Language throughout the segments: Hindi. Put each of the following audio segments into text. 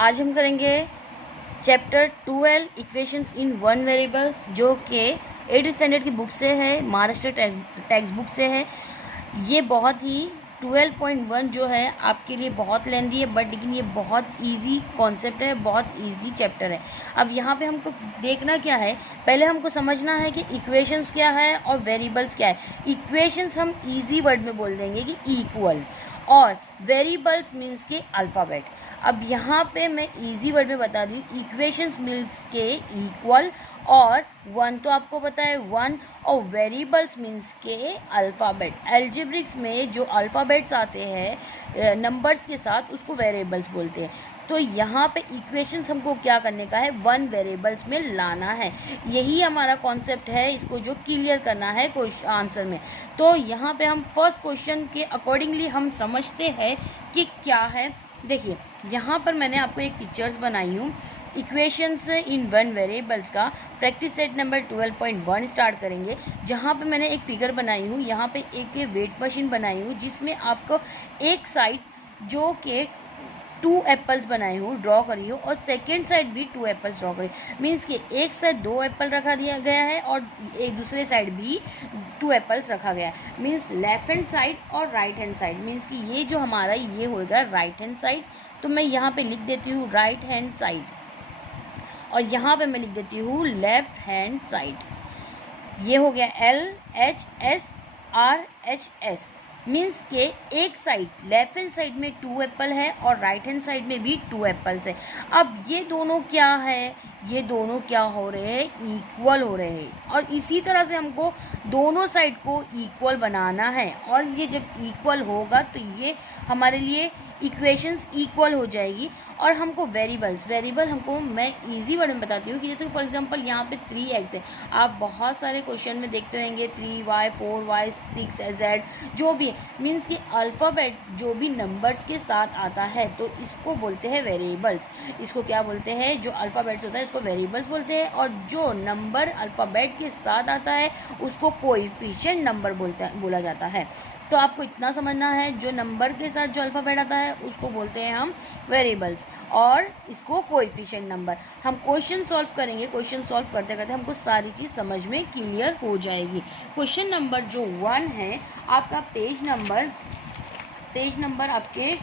आज हम करेंगे chapter 12 equations in one variables, जो कि 8th स्टैंडर्ड की बुक से है, महाराष्ट्र टेक्स्ट बुक से है। ये बहुत ही 12.1 जो है आपके लिए बहुत लेंदी है, बट लेकिन ये बहुत इजी कॉन्सेप्ट है, बहुत इजी चैप्टर है। अब यहाँ पे हमको देखना क्या है, पहले हमको समझना है कि इक्वेशंस क्या है और वेरिएबल्स क्या है। इक्वेशंस हम इजी वर्ड में बोल देंगे कि इक्वल, और वेरिएबल्स मीन्स के अल्फ़ाबेट। अब यहाँ पे मैं इजी वर्ड में बता दूँ, इक्वेशंस मीन्स के इक्वल, और वन तो आपको पता है वन, और वेरिएबल्स मीन्स के अल्फ़ाबेट। एल्जेब्रिक्स में जो अल्फ़ाबेट्स आते हैं नंबर्स के साथ, उसको वेरिएबल्स बोलते हैं। तो यहाँ पे इक्वेशंस हमको क्या करने का है, वन वेरिएबल्स में लाना है। यही हमारा कॉन्सेप्ट है, इसको जो क्लियर करना है आंसर में। तो यहाँ पे हम फर्स्ट क्वेश्चन के अकॉर्डिंगली हम समझते हैं कि क्या है। देखिए यहाँ पर मैंने आपको एक पिक्चर्स बनाई हूँ इक्वेशंस इन वन वेरिएबल्स का। प्रैक्टिस सेट नंबर 12.1 स्टार्ट करेंगे। जहाँ पे मैंने एक फिगर बनाई हूँ, यहाँ पे एक वेट मशीन बनाई हूँ, जिसमें आपको एक साइड जो कि 2 एप्पल्स बनाए हूँ, ड्रॉ करी हो, और सेकेंड साइड भी 2 एप्पल्स ड्रॉ करी। मीन्स कि एक साइड 2 एप्पल रखा दिया गया है और एक दूसरे साइड भी 2 एप्पल्स रखा गया है। मीन्स लेफ्ट हैंड साइड और राइट हैंड साइड। मीन्स कि ये जो हमारा ये होगा राइट हैंड साइड, तो मैं यहाँ पे लिख देती हूँ राइट हैंड साइड, और यहाँ पे मैं लिख देती हूँ लेफ्ट हैंड साइड। ये हो गया LHSRHS। मीन्स के एक साइड लेफ्ट हैंड साइड में 2 एप्पल है और राइट हैंड साइड में भी 2 एप्पल्स है। अब ये दोनों क्या है, ये दोनों क्या हो रहे हैं, इक्वल हो रहे हैं। और इसी तरह से हमको दोनों साइड को इक्वल बनाना है, और ये जब इक्वल होगा तो ये हमारे लिए इक्वेशंस इक्वल हो जाएगी। और हमको वेरिएबल हमको मैं इजी वर्ड में बताती हूँ कि जैसे फॉर एग्जांपल यहाँ पे 3x है। आप बहुत सारे क्वेश्चन में देखते होंगे 3y 4y 6z जो भी है। मीन्स कि अल्फ़ाबेट जो भी नंबर्स के साथ आता है तो इसको बोलते हैं वेरिएबल्स। इसको क्या बोलते हैं, जो अल्फ़ाबेट्स होता है इसको वेरिएबल्स बोलते हैं, और जो नंबर अल्फ़ाबेट के साथ आता है उसको कोएफिशिएंट नंबर बोला जाता है। तो आपको इतना समझना है, जो नंबर के साथ जो अल्फ़ाबेट आता है उसको बोलते हैं हम वेरिएबल्स, और इसको कोएफिशिएंट नंबर। हम क्वेश्चन सॉल्व करेंगे, क्वेश्चन सॉल्व करते करते हमको सारी चीज़ समझ में क्लियर हो जाएगी। क्वेश्चन नंबर जो 1 है आपका पेज नंबर आपके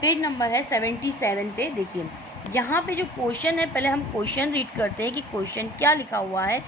पेज नंबर है 77 पे। देखिए यहाँ पे जो क्वेश्चन है, पहले हम क्वेश्चन रीड करते हैं कि क्वेश्चन क्या लिखा हुआ है।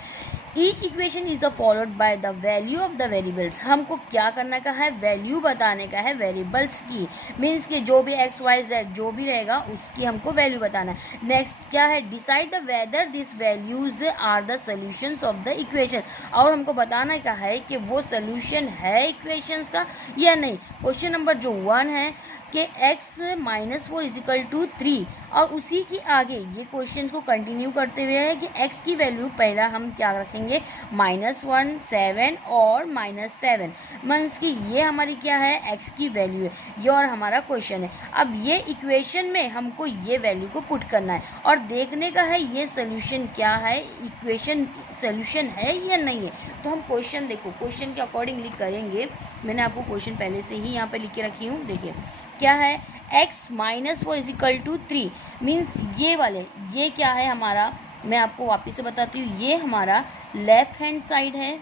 Each equation is the followed by the value of the variables. हमको क्या करने का है, वैल्यू बताने का है वेरिएबल्स की। मीन्स कि जो भी x y z जो भी रहेगा उसकी हमको वैल्यू बताना है। नेक्स्ट क्या है, decide the whether this values are the solutions of the equation. और हमको बताना का है कि वो सोल्यूशन है इक्वेशंस का या नहीं। क्वेश्चन नंबर जो 1 है कि x - 4 = 3, और उसी के आगे ये क्वेश्चन को कंटिन्यू करते हुए है कि x की वैल्यू पहला हम क्या रखेंगे, -1 7 और -7। मीन्स कि ये हमारी क्या है, x की वैल्यू है, ये और हमारा क्वेश्चन है। अब ये इक्वेशन में हमको ये वैल्यू को पुट करना है और देखने का है ये सोल्यूशन क्या है, इक्वेशन सोल्यूशन है या नहीं है। तो हम क्वेश्चन देखो, क्वेश्चन के अकॉर्डिंगली करेंगे। मैंने आपको क्वेश्चन पहले से ही यहाँ पे लिख के रखी हूँ। देखिए क्या है, x - 4 = 3। मीन्स ये वाले, ये क्या है हमारा, मैं आपको वापस से बताती हूँ, ये हमारा लेफ्ट हैंड साइड है,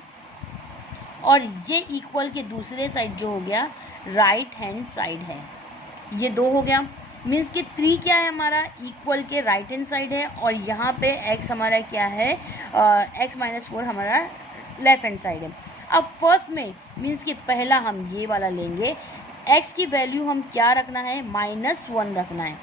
और ये इक्वल के दूसरे साइड जो हो गया राइट हैंड साइड है। ये 2 हो गया। मीन्स कि 3 क्या है हमारा, इक्वल के राइट हैंड साइड है, और यहाँ पे x हमारा क्या है, x - 4 हमारा लेफ्ट हैंड साइड है। अब फर्स्ट में मीन्स कि पहला हम ये वाला लेंगे, x की वैल्यू हम क्या रखना है, -1 रखना है।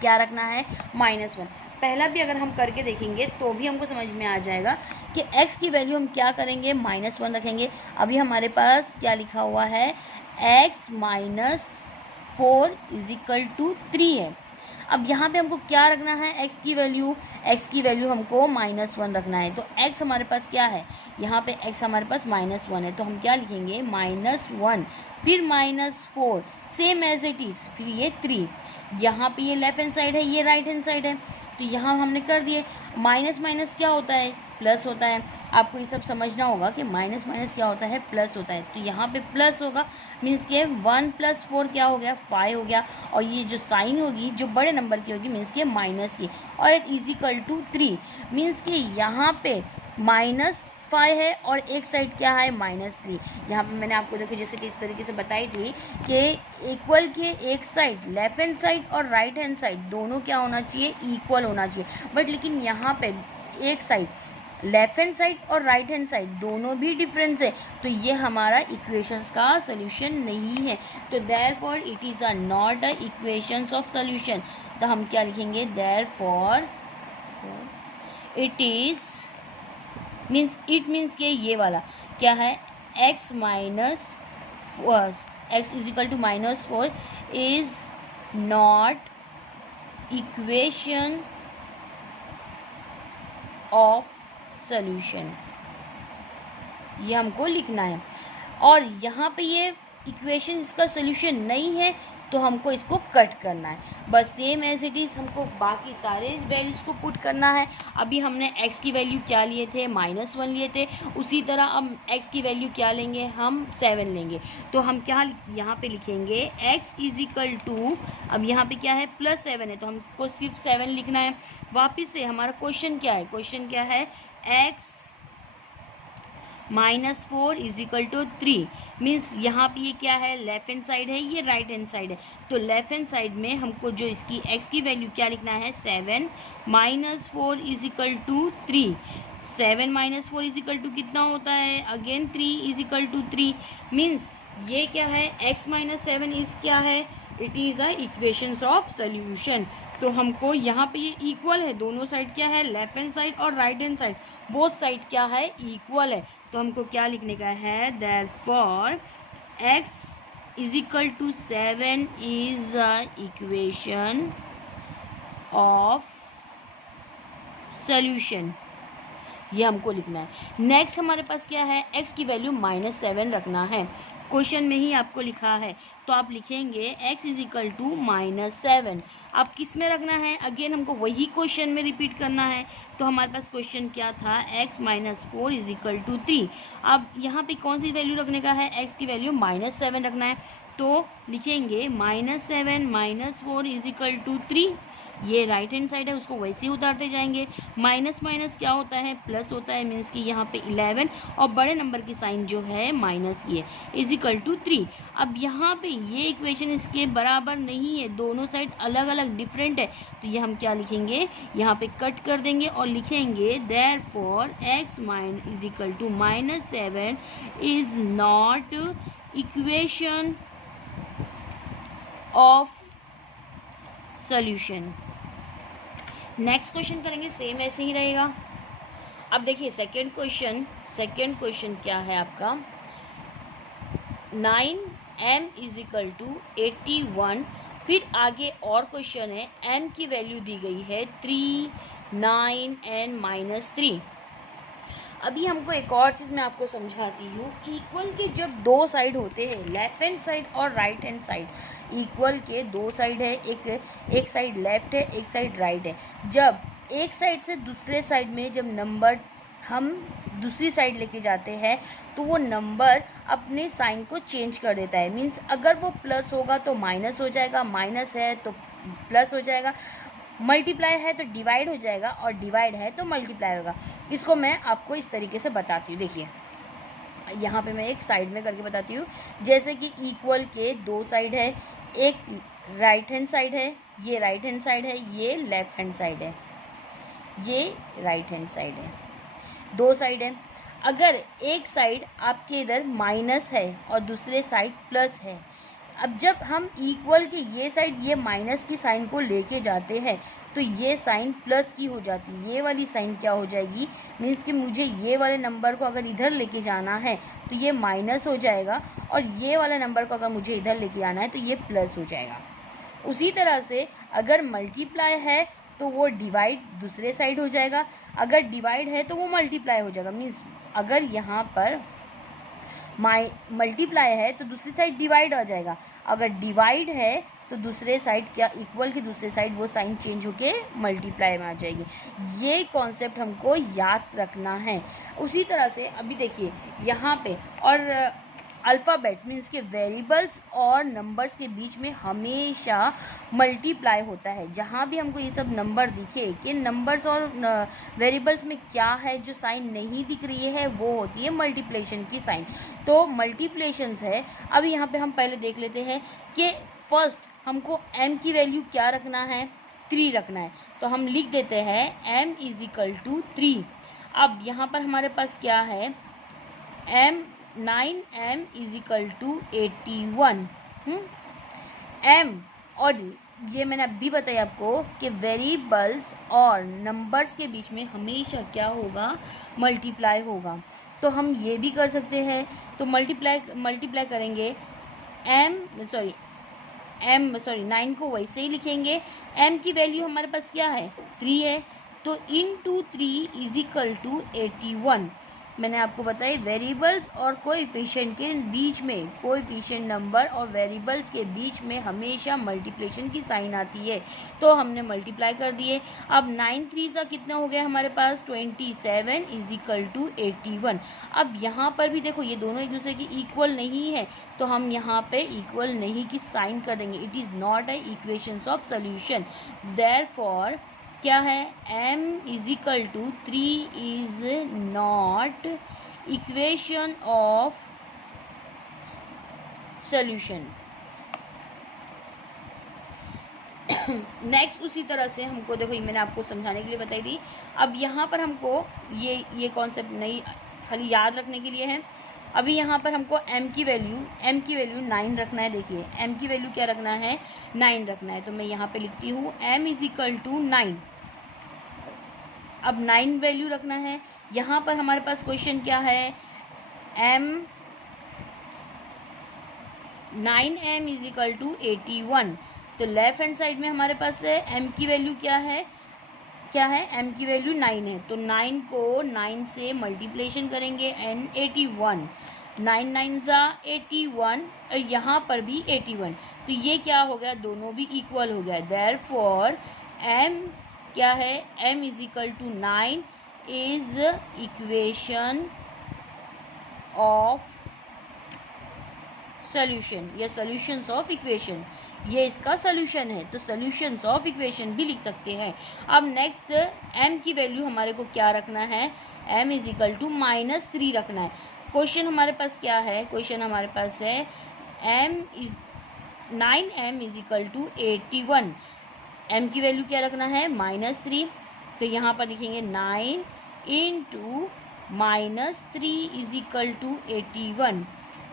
क्या रखना है, -1। पहला भी अगर हम करके देखेंगे तो भी हमको समझ में आ जाएगा कि x की वैल्यू हम क्या करेंगे, -1 रखेंगे। अभी हमारे पास क्या लिखा हुआ है, x - 4 = 3 है। अब यहाँ पे हमको क्या रखना है, x की वैल्यू हमको -1 रखना है। तो x हमारे पास क्या है, यहाँ पे x हमारे पास -1 है, तो हम क्या लिखेंगे, -1 फिर -4 सेम एज इट इज़, फिर ये 3। यहाँ पे ये लेफ्ट हैंड साइड है, ये राइट हैंड साइड है, तो यहाँ हमने कर दिए। माइनस माइनस क्या होता है, प्लस होता है। आपको ये सब समझना होगा कि माइनस माइनस क्या होता है, प्लस होता है। तो यहाँ पे प्लस होगा, मीन्स के 1 + 4 क्या हो गया, 5 हो गया। और ये जो साइन होगी जो बड़े नंबर की होगी मीन्स के माइनस की, और =3, मीन्स कि यहाँ पे -5 है और एक साइड क्या है, -3। यहाँ पे मैंने आपको देखो जैसे कि इस तरीके से बताई थी कि इक्वल के एक साइड लेफ्ट हैंड साइड और राइट हैंड साइड दोनों क्या होना चाहिए, इक्वल होना चाहिए। बट लेकिन यहाँ पे एक साइड लेफ्ट हैंड साइड और राइट हैंड साइड दोनों भी डिफरेंस है, तो ये हमारा इक्वेशंस का सोल्यूशन नहीं है। तो therefore it is not a equations of solution. तो हम क्या लिखेंगे, देयरफॉर इट इज़ मीन्स कि ये वाला क्या है, x -4 is not equation of solution, ये हमको लिखना है। और यहाँ पे ये इक्वेशन इसका सोल्यूशन नहीं है तो हमको इसको कट करना है, बस सेम एज इट इज़ हमको बाकी सारे वैल्यूज़ को पुट करना है। अभी हमने x की वैल्यू क्या लिए थे, -1 लिए थे, उसी तरह अब x की वैल्यू क्या लेंगे, हम 7 लेंगे। तो हम क्या यहाँ पे लिखेंगे, x = अब यहाँ पे क्या है, +7 है, तो हमको सिर्फ 7 लिखना है। वापस से हमारा क्वेश्चन क्या है, x -4 = 3, मीन्स यहाँ पे ये क्या है, लेफ्ट हैंड साइड है, ये राइट हैंड साइड है। तो लेफ्ट हैंड साइड में हमको जो इसकी x की वैल्यू क्या लिखना है, 7 -4 = 3। 7 - 4 = कितना होता है, अगेन 3 = 3, मीन्स ये क्या है, x - 7 इज क्या है, it is a equations of solution. तो हमको यहाँ पे ये इक्वल है, दोनों साइड क्या है, लेफ्ट हैंड साइड और right hand side both side क्या है, इक्वल है। तो हमको क्या लिखने का है, therefore x = 7 is a equation of solution, ये हमको लिखना है। नेक्स्ट हमारे पास क्या है, x की वैल्यू -7 रखना है, क्वेश्चन में ही आपको लिखा है। तो आप लिखेंगे x = -7। अब किस में रखना है, अगेन हमको वही क्वेश्चन में रिपीट करना है। तो हमारे पास क्वेश्चन क्या था, x -4 = 3। अब यहाँ पे कौन सी वैल्यू रखने का है, x की वैल्यू -7 रखना है। तो लिखेंगे -7 - 4 = 3। ये राइट हैंड साइड है, उसको वैसे ही उतारते जाएंगे। माइनस माइनस क्या होता है, प्लस होता है, मीन्स कि यहाँ पे 11 और बड़े नंबर की साइन जो है माइनस की है, = 3। अब यहाँ पे ये इक्वेशन इसके बराबर नहीं है, दोनों साइड अलग अलग डिफरेंट है। तो ये हम क्या लिखेंगे, यहाँ पे कट कर देंगे और लिखेंगे therefore x = -7 is not equation of solution. Next question करेंगे, सेम ऐसे ही रहेगा। अब देखिए सेकंड क्वेश्चन क्या है आपका, 9m = 81। फिर आगे और क्वेश्चन है, m की वैल्यू दी गई है 3, 9 and -3। अभी हमको एक और चीज़ मैं आपको समझाती हूँ। इक्वल के जब दो साइड होते हैं, लेफ्ट हैंड साइड और राइट हैंड साइड, इक्वल के दो साइड है, एक साइड लेफ्ट है, एक साइड राइट है। जब एक साइड से दूसरे साइड में जब नंबर हम दूसरी साइड लेके जाते हैं तो वो नंबर अपने साइन को चेंज कर देता है। मीन्स अगर वो प्लस होगा तो माइनस हो जाएगा, माइनस है तो प्लस हो जाएगा, मल्टीप्लाई है तो डिवाइड हो जाएगा, और डिवाइड है तो मल्टीप्लाई होगा। इसको मैं आपको इस तरीके से बताती हूँ। देखिए यहाँ पे मैं एक साइड में करके बताती हूँ। जैसे कि इक्वल के दो साइड है, एक राइट हैंड साइड है, ये राइट हैंड साइड है, ये लेफ्ट हैंड साइड है, ये राइट हैंड साइड है, दो साइड है। अगर एक साइड आपके इधर माइनस है और दूसरे साइड प्लस है, अब जब हम इक्वल के ये साइड ये माइनस की साइन को लेके जाते हैं तो ये साइन प्लस की हो जाती है, ये वाली साइन क्या हो जाएगी, मीन्स कि मुझे ये वाले नंबर को अगर इधर लेके जाना है तो ये माइनस हो जाएगा, और ये वाले नंबर को अगर मुझे इधर लेके आना है तो ये प्लस हो जाएगा। उसी तरह से अगर मल्टीप्लाई है तो वो डिवाइड दूसरे साइड हो जाएगा, अगर डिवाइड है तो वो मल्टीप्लाई हो जाएगा। मीन्स अगर यहाँ पर मल्टीप्लाई है तो दूसरी साइड डिवाइड आ जाएगा, अगर डिवाइड है तो दूसरे साइड क्या इक्वल की दूसरे साइड वो साइन चेंज होके मल्टीप्लाई में आ जाएगी। ये कॉन्सेप्ट हमको याद रखना है। उसी तरह से अभी देखिए यहाँ पे और अल्फ़ाबेट्स मीन्स के वेरिएबल्स और नंबर्स के बीच में हमेशा मल्टीप्लाई होता है। जहाँ भी हमको ये सब नंबर दिखे कि नंबर्स और वेरिएबल्स में क्या है जो साइन नहीं दिख रही है वो होती है मल्टीप्लिकेशन की साइन। तो मल्टीप्लिकेशंस है। अब यहाँ पे हम पहले देख लेते हैं कि फर्स्ट हमको m की वैल्यू क्या रखना है, 3 रखना है। तो हम लिख देते हैं m इज इक्वल टू 3। अब यहाँ पर हमारे पास क्या है, 9m is equal to 81। m और ये मैंने अभी बताया आपको कि वेरिएबल्स और नंबर्स के बीच में हमेशा क्या होगा, मल्टीप्लाई होगा। तो हम ये भी कर सकते हैं। तो मल्टीप्लाई करेंगे नाइन को वैसे ही लिखेंगे। m की वैल्यू हमारे पास क्या है, 3 है। तो इनटू 3 इज इक्वल टू 81। मैंने आपको बताया वेरिएबल्स और कोएफिशिएंट के बीच में, कोएफिशिएंट नंबर और वेरिएबल्स के बीच में हमेशा मल्टीप्लिकेशन की साइन आती है। तो हमने मल्टीप्लाई कर दिए। अब 9 3 का कितना हो गया हमारे पास, 27 इज इक्वल टू 81। अब यहाँ पर भी देखो ये दोनों एक दूसरे की इक्वल नहीं है, तो हम यहाँ पे इक्वल नहीं की साइन कर देंगे। It is not a equations of solution. Therefore क्या है, m is equal to 3 is not equation of solution. Next उसी तरह से हमको देखो, ये मैंने आपको समझाने के लिए बताई थी। अब यहाँ पर हमको ये कॉन्सेप्ट नहीं, खाली याद रखने के लिए है। अभी यहाँ पर हमको m की वैल्यू 9 रखना है। देखिए m की वैल्यू क्या रखना है, 9 रखना है। तो मैं यहाँ पे लिखती हूँ m इज इक्वल टू 9। अब 9 वैल्यू रखना है। यहाँ पर हमारे पास क्वेश्चन क्या है, 9m इज इक्वल टू 81। तो लेफ्ट हैंड साइड में हमारे पास है m की वैल्यू क्या है, m की वैल्यू 9 है। तो 9 को 9 से मल्टीप्लिकेशन करेंगे एंड 81, 9 9 ज़ा 81 और यहाँ पर भी 81। तो ये क्या हो गया, दोनों भी इक्वल हो गया। देयरफॉर m क्या है, m is equal to 9 is equation of solution या सॉल्यूशंस ऑफ इक्वेशन। ये इसका सॉल्यूशन है, तो सॉल्यूशंस ऑफ इक्वेशन भी लिख सकते हैं। अब नेक्स्ट m की वैल्यू हमारे को क्या रखना है, m इज इक्वल टू -3 रखना है। क्वेश्चन हमारे पास क्या है, क्वेश्चन हमारे पास है 9m is equal to 81। m की वैल्यू क्या रखना है, -3। तो यहाँ पर लिखेंगे 9 इंटू -3 इज इक्वल टू 81।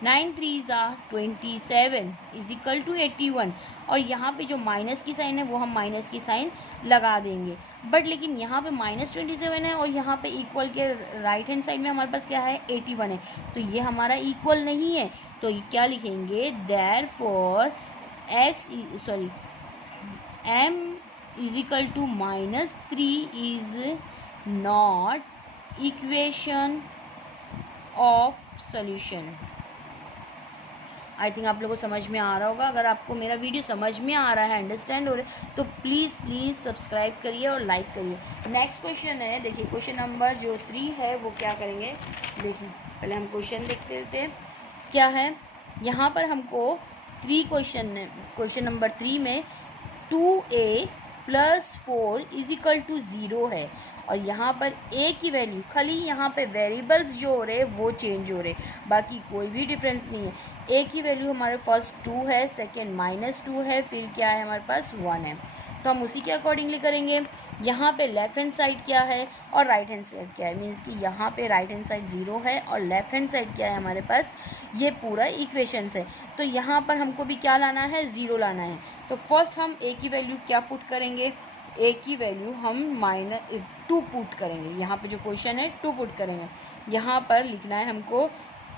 9 3 ज़ा 27 इज इक्वल टू 81। और यहाँ पे जो माइनस की साइन है वो हम माइनस की साइन लगा देंगे। बट लेकिन यहाँ पे -27 है और यहाँ पे इक्वल के राइट हैंड साइड में हमारे पास क्या है, 81 है। तो ये हमारा इक्वल नहीं है। तो ये क्या लिखेंगे, therefore m is equal to -3 is not equation of solution. I think आप लोगों को समझ में आ रहा होगा। अगर आपको मेरा वीडियो समझ में आ रहा है, अंडरस्टैंड हो रहा है, तो प्लीज़ सब्सक्राइब करिए और लाइक करिए। नेक्स्ट क्वेश्चन है, देखिए क्वेश्चन नंबर जो 3 है वो क्या करेंगे, देखिए पहले हम क्वेश्चन देखते रहते हैं क्या है। यहाँ पर हमको 3 क्वेश्चन नंबर 3 में 2a + 4 इज इक्वल टू 0 है। और यहाँ पर a की वैल्यू, खाली यहाँ पे वेरिएबल्स जो हो रहे वो चेंज हो रहे, बाकी कोई भी डिफरेंस नहीं है। a की वैल्यू हमारे पास 2 है, सेकेंड -2 है, फिर क्या है हमारे पास 1 है। तो हम उसी के अकॉर्डिंगली करेंगे। यहाँ पे लेफ्ट हैंड साइड क्या है और राइट हैंड साइड क्या है, मीन्स कि यहाँ पे राइट हैंड साइड 0 है और लेफ्ट हैंड साइड क्या है हमारे पास, ये पूरा इक्वेशंस है। तो यहाँ पर हमको भी क्या लाना है, 0 लाना है। तो फर्स्ट हम a की वैल्यू क्या पुट करेंगे, a की वैल्यू हम -2 पुट करेंगे। यहाँ पे जो क्वेश्चन है 2 पुट करेंगे। यहाँ पर लिखना है हमको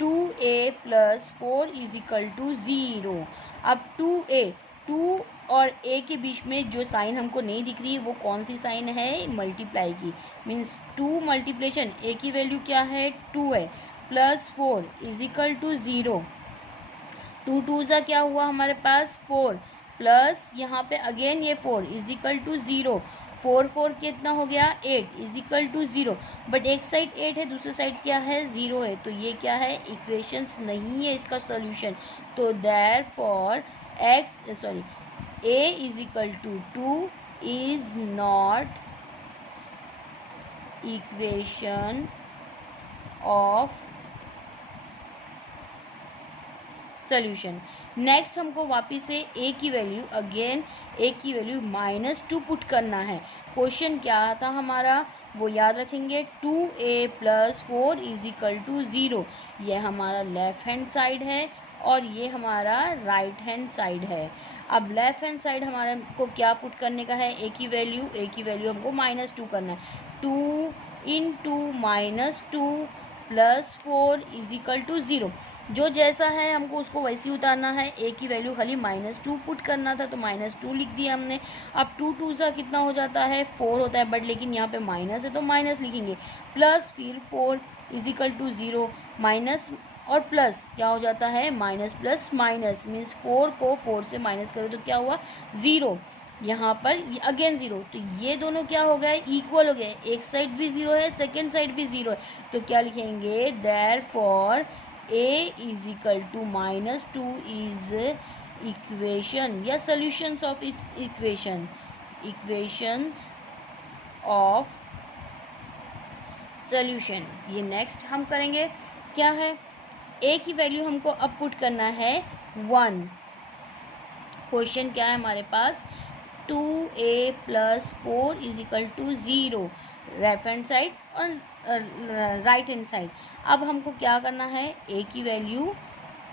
2a + 4 इज इक्वल टू 0। अब 2 और a के बीच में जो साइन हमको नहीं दिख रही है वो कौन सी साइन है, मल्टीप्लाई की, मीन्स 2 मल्टीप्लिकेशन, a की वैल्यू क्या है, 2 है, +4 इज इक्वल टू 0। 2 2 सा क्या हुआ हमारे पास 4, प्लस यहाँ पे अगेन ये 4 इज इक्वल टू 0, 4 4 कितना हो गया 8 इज इक्वल टू 0, बट एक साइड 8 है दूसरी साइड क्या है 0 है, तो ये क्या है इक्वेशंस नहीं है इसका सोल्यूशन। तो therefore a is equal to 2 is not equation of solution. Next हमको वापिस से a की वैल्यू अगेन a की वैल्यू -2 पुट करना है। क्वेश्चन क्या था हमारा वो याद रखेंगे, 2a + 4 इज इक्वल टू 0। ये हमारा लेफ्ट हैंड साइड है और ये हमारा राइट हैंड साइड है। अब लेफ्ट हैंड साइड हमारे को क्या पुट करने का है, a की वैल्यू हमको -2 करना है। 2 × -2 + 4 इज इक्वल टू 0। जो जैसा है हमको उसको वैसे ही उतारना है। a की वैल्यू खाली -2 पुट करना था तो -2 लिख दिया हमने। अब 2 2 सा कितना हो जाता है 4 होता है, बट लेकिन यहाँ पे माइनस है तो माइनस लिखेंगे, प्लस फिर 4 इज इक्वल टू 0, माइनस और प्लस क्या हो जाता है माइनस प्लस माइनस मीन्स 4 को 4 से माइनस करो तो क्या हुआ 0, यहाँ पर अगेन 0, तो ये दोनों क्या हो गए इक्वल हो गए, एक साइड भी 0 है सेकेंड साइड भी 0 है, तो क्या लिखेंगे therefore a is equal to -2 is equation या solutions of equation, equations of solution. ये नेक्स्ट हम करेंगे क्या है, a की वैल्यू हमको अब पुट करना है 1। क्वेश्चन क्या है हमारे पास 2a + 4 is equal to 0, left hand side और राइट हैंड साइड। अब हमको क्या करना है, a की वैल्यू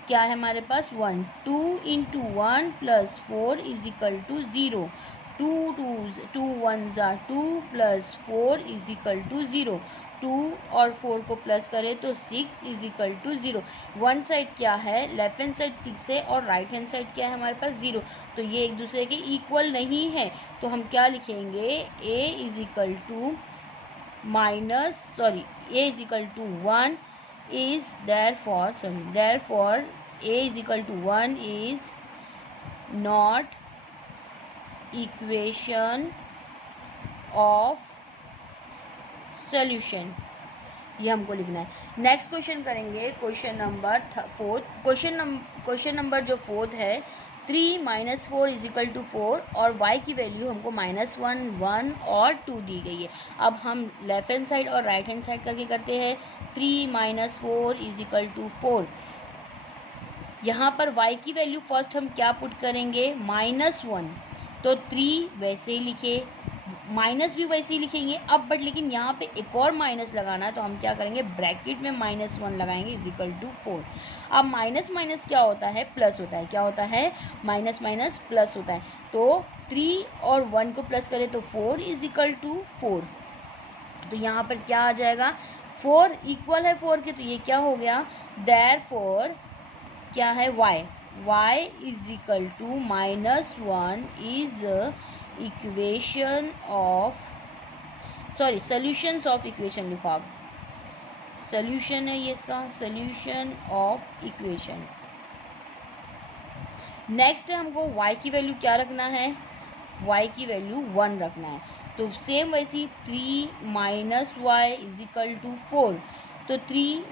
क्या है हमारे पास 1, 2 × 1 + 4 is equal to 0, 2 1s are 2 + 4 is equal to 0, 2 और 4 को प्लस करें तो 6 is equal to 0। One side क्या है लेफ्ट हैंड साइड 6 है और राइट हैंड साइड क्या है हमारे पास 0, तो ये एक दूसरे के इक्वल नहीं है, तो हम क्या लिखेंगे a is equal to a is equal to 1 is therefore a is equal to 1 is not equation of solution, ये हमको लिखना है। नेक्स्ट क्वेश्चन करेंगे क्वेश्चन नंबर 4। क्वेश्चन नंबर जो 4 है 3 - 4 इज इक्वल टू 4 और y की वैल्यू हमको -1 1 और 2 दी गई है। अब हम लेफ्ट हैंड साइड और राइट हैंड साइड करके करते हैं, 3 - 4 इज इक्वल टू 4। यहाँ पर y की वैल्यू फर्स्ट हम क्या पुट करेंगे -1, तो 3 वैसे ही लिखे, माइनस भी वैसे ही लिखेंगे। अब बट लेकिन यहाँ पे एक और माइनस लगाना है तो हम क्या करेंगे ब्रैकेट में -1 लगाएंगे इज इक्वल टू 4। अब माइनस माइनस क्या होता है प्लस होता है, क्या होता है माइनस माइनस प्लस होता है, तो 3 और 1 को प्लस करें तो 4 इज इक्वल टू 4। तो यहाँ पर क्या आ जाएगा 4 इक्वल है 4 के, तो ये क्या हो गया देयरफॉर क्या है y is equal to -1 is equation of solutions of equation लिखो आप, सॉल्यूशन है ये इसका सॉल्यूशन ऑफ इक्वेशन। नेक्स्ट है हमको y की वैल्यू क्या रखना है, y की वैल्यू 1 रखना है, तो सेम वैसी 3 - y इज इक्वल टू 4, तो 3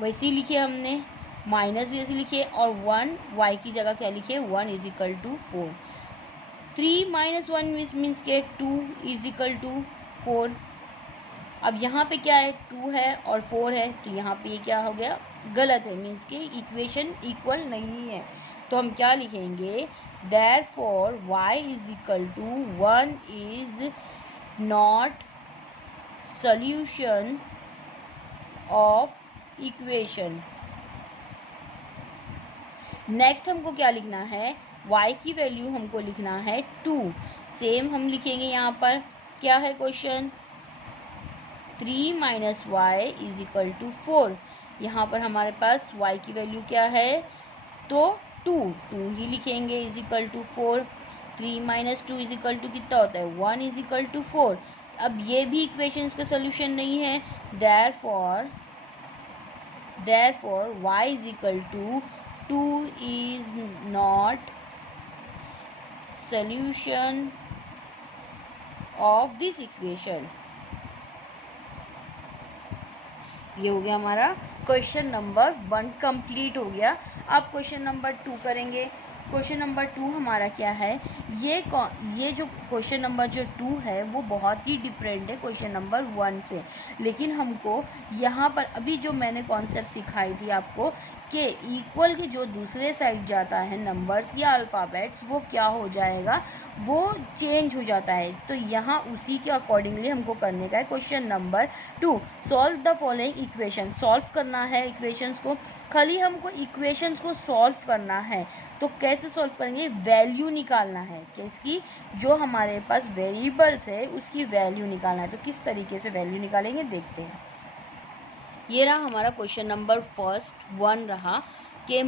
वैसे ही लिखे हमने, माइनस भी वैसे लिखे और 1 y की जगह क्या लिखे 1 इज इक्वल टू 4। 3 - 1 मीन्स के 2 इज इक्वल टू 4। अब यहाँ पे क्या है 2 है और 4 है, तो यहाँ पे ये क्या हो गया गलत है, मीन्स के इक्वेशन इक्वल नहीं है, तो हम क्या लिखेंगे therefore y is equal to 1 is not solution of equation. Next हमको क्या लिखना है y की वैल्यू हमको लिखना है 2, सेम हम लिखेंगे यहाँ पर क्या है question 3 - y is equal to 4, यहाँ पर हमारे पास y की वैल्यू क्या है तो 2 ही लिखेंगे is equal to 4, 3 - 2 is equal to कितना होता है 1 इज इक्वल टू 4। अब ये भी इक्वेशंस का सोल्यूशन नहीं है, therefore y is equal to 2 is not solution of this equation। ये हो गया हमारा क्वेश्चन नंबर 1 कंप्लीट हो गया। अब क्वेश्चन नंबर 2 करेंगे। क्वेश्चन नंबर 2 हमारा क्या है, ये जो क्वेश्चन नंबर जो 2 है वो बहुत ही डिफरेंट है क्वेश्चन नंबर 1 से। लेकिन हमको यहाँ पर अभी जो मैंने कॉन्सेप्ट सिखाई थी आपको कि इक्वल के जो दूसरे साइड जाता है नंबर्स या अल्फ़ाबेट्स, वो क्या हो जाएगा, वो चेंज हो जाता है। तो यहाँ उसी के अकॉर्डिंगली हमको करने का है। Question number 2, solve the following equation. Solve करना है इक्वेशंस को, खाली हमको इक्वेशंस को सॉल्व करना है। तो कैसे सॉल्व करेंगे, वैल्यू निकालना है कि इसकी जो हमारे पास वेरिएबल्स है उसकी वैल्यू निकालना है। तो किस तरीके से वैल्यू निकालेंगे देखते हैं। ये रहा हमारा क्वेश्चन नंबर 1 रहा कि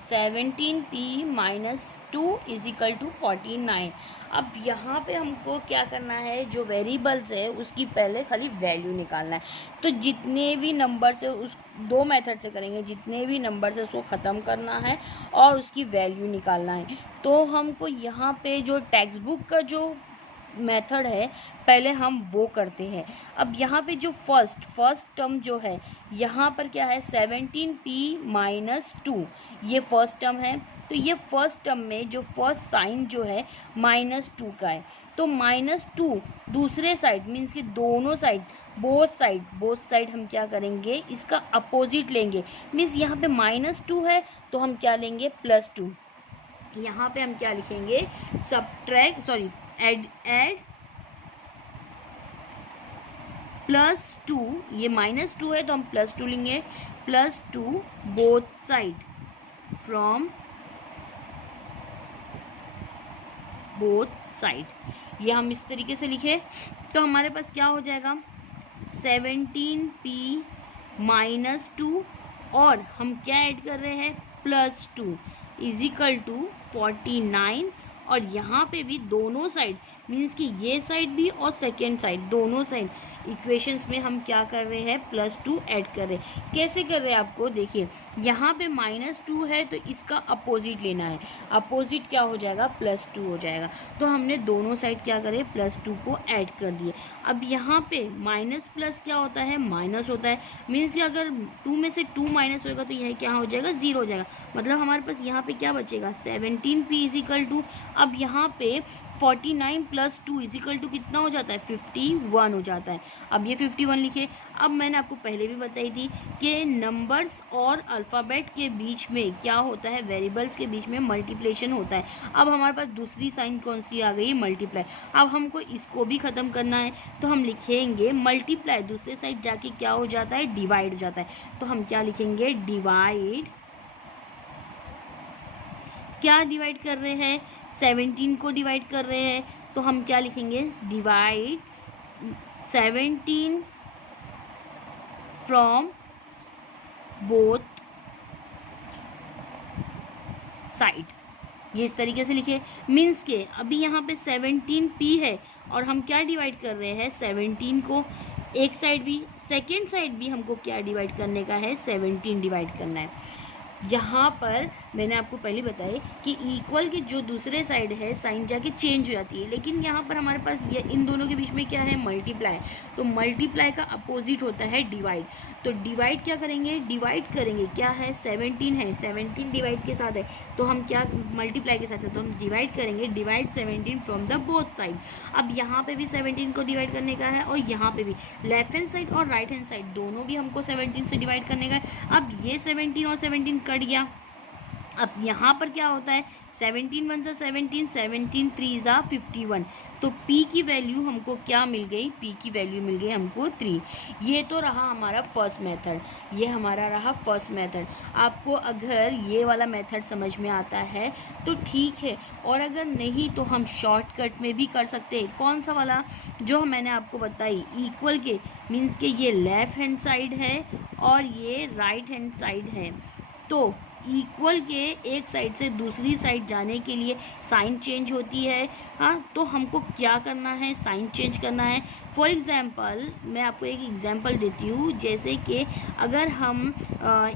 17p minus 2 is equal to 49। अब यहाँ पे हमको क्या करना है, जो वेरिएबल्स है उसकी पहले खाली वैल्यू निकालना है। तो जितने भी नंबर से उस 2 मेथड से करेंगे, जितने भी नंबर से उसको ख़त्म करना है और उसकी वैल्यू निकालना है। तो हमको यहाँ पे जो टेक्स्ट बुक का जो मेथड है पहले हम वो करते हैं। अब यहाँ पे जो फर्स्ट टर्म जो है यहाँ पर क्या है, 17p माइनस 2, ये फर्स्ट टर्म है। तो ये फर्स्ट टर्म में जो फर्स्ट साइन जो है -2 का है। तो -2 दूसरे साइड मीन्स कि दोनों साइड, बोथ साइड हम क्या करेंगे, इसका अपोजिट लेंगे। मीन्स यहाँ पे -2 है तो हम क्या लेंगे, +2। यहाँ पे हम क्या लिखेंगे, ऐड +2, ये -2 है तो हम +2 लेंगे, +2 both side, from both side. ये हम इस तरीके से लिखे तो हमारे पास क्या हो जाएगा, 17p माइनस 2 और हम क्या ऐड कर रहे हैं, +2 इज इक्वल टू 49। और यहाँ पे भी दोनों साइड मीन्स कि ये साइड भी और सेकेंड साइड दोनों साइड इक्वेशंस में हम क्या कर रहे हैं, +2 ऐड कर रहे हैं। कैसे कर रहे हैं आपको देखिए, यहाँ पे -2 है तो इसका अपोजिट लेना है। अपोजिट क्या हो जाएगा, +2 हो जाएगा। तो हमने दोनों साइड क्या करे, +2 को ऐड कर दिए। अब यहाँ पे माइनस प्लस क्या होता है, माइनस होता है। मीन्स कि अगर 2 में से 2 माइनस होगा तो यह क्या हो जाएगा, 0 हो जाएगा। मतलब हमारे पास यहाँ पे क्या बचेगा, 17p इज इक्वल टू, अब यहाँ पे 49 + 2 इज इक्वल टू कितना हो जाता है, 51 हो जाता है। अब ये 51 लिखे। अब मैंने आपको पहले भी बताई थी कि नंबर्स और अल्फ़ाबेट के बीच में क्या होता है, वेरिएबल्स के बीच में मल्टीप्लिकेशन होता है। अब हमारे पास दूसरी साइन कौन सी आ गई, मल्टीप्लाई। अब हमको इसको भी ख़त्म करना है तो हम लिखेंगे मल्टीप्लाई, दूसरे साइड जाके क्या हो जाता है, डिवाइड हो जाता है। तो हम क्या लिखेंगे, डिवाइड, क्या डिवाइड कर रहे हैं, 17 को डिवाइड कर रहे हैं। तो हम क्या लिखेंगे, डिवाइड 17 फ्रॉम बोथ साइड। ये इस तरीके से लिखे। मीन्स के अभी यहाँ पे 17p है और हम क्या डिवाइड कर रहे हैं, 17 को। एक साइड भी, सेकेंड साइड भी हमको क्या डिवाइड करने का है, 17 डिवाइड करना है। यहाँ पर मैंने आपको पहले बताया कि इक्वल के जो दूसरे साइड है साइन जाके चेंज हो जाती है, लेकिन यहाँ पर हमारे पास ये इन दोनों के बीच में क्या है, मल्टीप्लाई। तो मल्टीप्लाई का अपोजिट होता है डिवाइड। तो डिवाइड क्या करेंगे, डिवाइड करेंगे, क्या है, 17 है, 17 डिवाइड के साथ है तो हम क्या, मल्टीप्लाई के साथ है तो हम डिवाइड करेंगे, divide 17 from the both side. अब यहाँ पे भी 17 को डिवाइड करने का है और यहाँ पे भी, लेफ्ट हैंड साइड और राइट हैंड साइड दोनों भी हमको 17 से डिवाइड करने का है। अब ये 17 और 17 कट गया। अब यहाँ पर क्या होता है, 17 × 1 = 17, 17 × 3 = 51। तो p की वैल्यू हमको क्या मिल गई, p की वैल्यू मिल गई हमको 3। ये तो रहा हमारा फर्स्ट मेथड, ये हमारा रहा फर्स्ट मेथड। आपको अगर ये वाला मेथड समझ में आता है तो ठीक है, और अगर नहीं तो हम शॉर्टकट में भी कर सकते हैं। कौन सा वाला, जो मैंने आपको बताई, इक्वल के मीन्स के ये लेफ़्ट हैंड साइड है और ये राइट हैंड साइड है। तो इक्वल के एक साइड से दूसरी साइड जाने के लिए साइन चेंज होती है। हाँ, तो हमको क्या करना है, साइन चेंज करना है। फॉर एग्ज़ाम्पल मैं आपको एक एग्ज़ाम्पल देती हूँ, जैसे कि अगर हम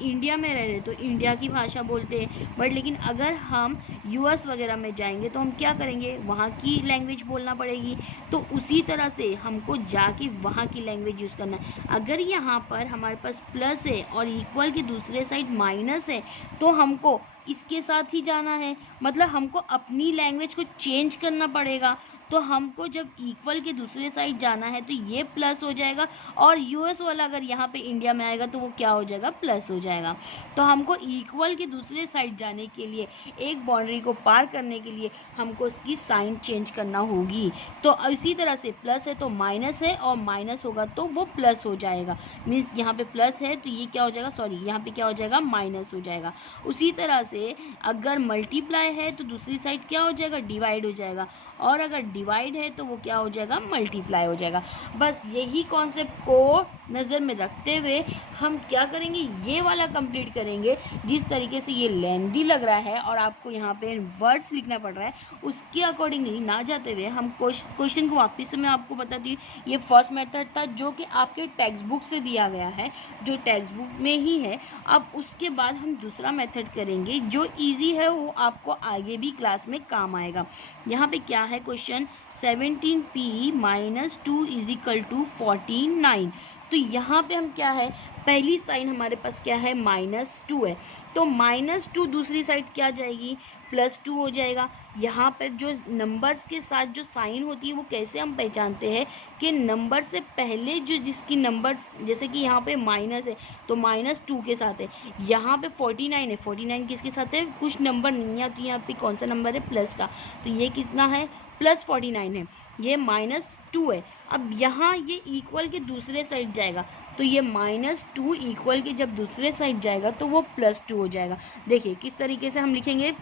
इंडिया में रह रहे तो इंडिया की भाषा बोलते हैं, बट लेकिन अगर हम यूएस वगैरह में जाएंगे तो हम क्या करेंगे, वहाँ की लैंग्वेज बोलना पड़ेगी। तो उसी तरह से हमको जाके वहाँ की लैंग्वेज यूज़ करना है। अगर यहाँ पर हमारे पास प्लस है और इक्वल की दूसरे साइड माइनस है तो हमको इसके साथ ही जाना है, मतलब हमको अपनी लैंग्वेज को चेंज करना पड़ेगा। तो हमको जब इक्वल के दूसरे साइड जाना है तो ये प्लस हो जाएगा, और यूएस वाला अगर यहाँ पे इंडिया में आएगा तो वो क्या हो जाएगा, प्लस हो जाएगा। तो हमको इक्वल के दूसरे साइड जाने के लिए, एक बाउंड्री को पार करने के लिए हमको उसकी साइन चेंज करना होगी। तो इसी तरह से प्लस है तो माइनस है, और माइनस होगा तो वो प्लस हो जाएगा। मीन्स यहाँ पे प्लस है तो ये क्या हो जाएगा, सॉरी यहाँ पे क्या हो जाएगा, माइनस हो जाएगा। उसी तरह से अगर मल्टीप्लाई है तो दूसरी साइड क्या हो जाएगा, डिवाइड हो जाएगा, और अगर डिवाइड है तो वो क्या हो जाएगा, मल्टीप्लाई हो जाएगा। बस यही कॉन्सेप्ट को नज़र में रखते हुए हम क्या करेंगे, ये वाला कंप्लीट करेंगे। जिस तरीके से ये लेंदी लग रहा है और आपको यहाँ पे वर्ड्स लिखना पड़ रहा है, उसके अकॉर्डिंगली ना जाते हुए हम क्वेश्चन को वापस से मैं आपको बताती हूँ। ये फर्स्ट मेथड था जो कि आपके टेक्स्ट बुक से दिया गया है, जो टेक्स्ट बुक में ही है। अब उसके बाद हम दूसरा मेथड करेंगे जो ईजी है, वो आपको आगे भी क्लास में काम आएगा। यहाँ पे क्या है question, 17p minus 2 is equal to 49। तो यहाँ पे हम क्या है, पहली साइन हमारे पास क्या है, -2 है, तो -2 दूसरी साइड क्या जाएगी, +2 हो जाएगा। यहाँ पर जो नंबर्स के साथ जो साइन होती है वो कैसे हम पहचानते हैं कि नंबर से पहले जो जिसकी नंबर, जैसे कि यहाँ पे माइनस है तो -2 के साथ है, यहाँ पे 49 है, 49 किसके साथ है, कुछ नंबर नहीं है, तो यहाँ पे कौन सा नंबर है, प्लस का, तो ये कितना है, +49 है, ये -2 है। अब यहाँ ये इक्वल के दूसरे साइड जाएगा, तो ये -2 इक्वल के जब दूसरे साइड जाएगा तो वो +2 हो जाएगा। देखिए किस तरीके से हम लिखेंगे,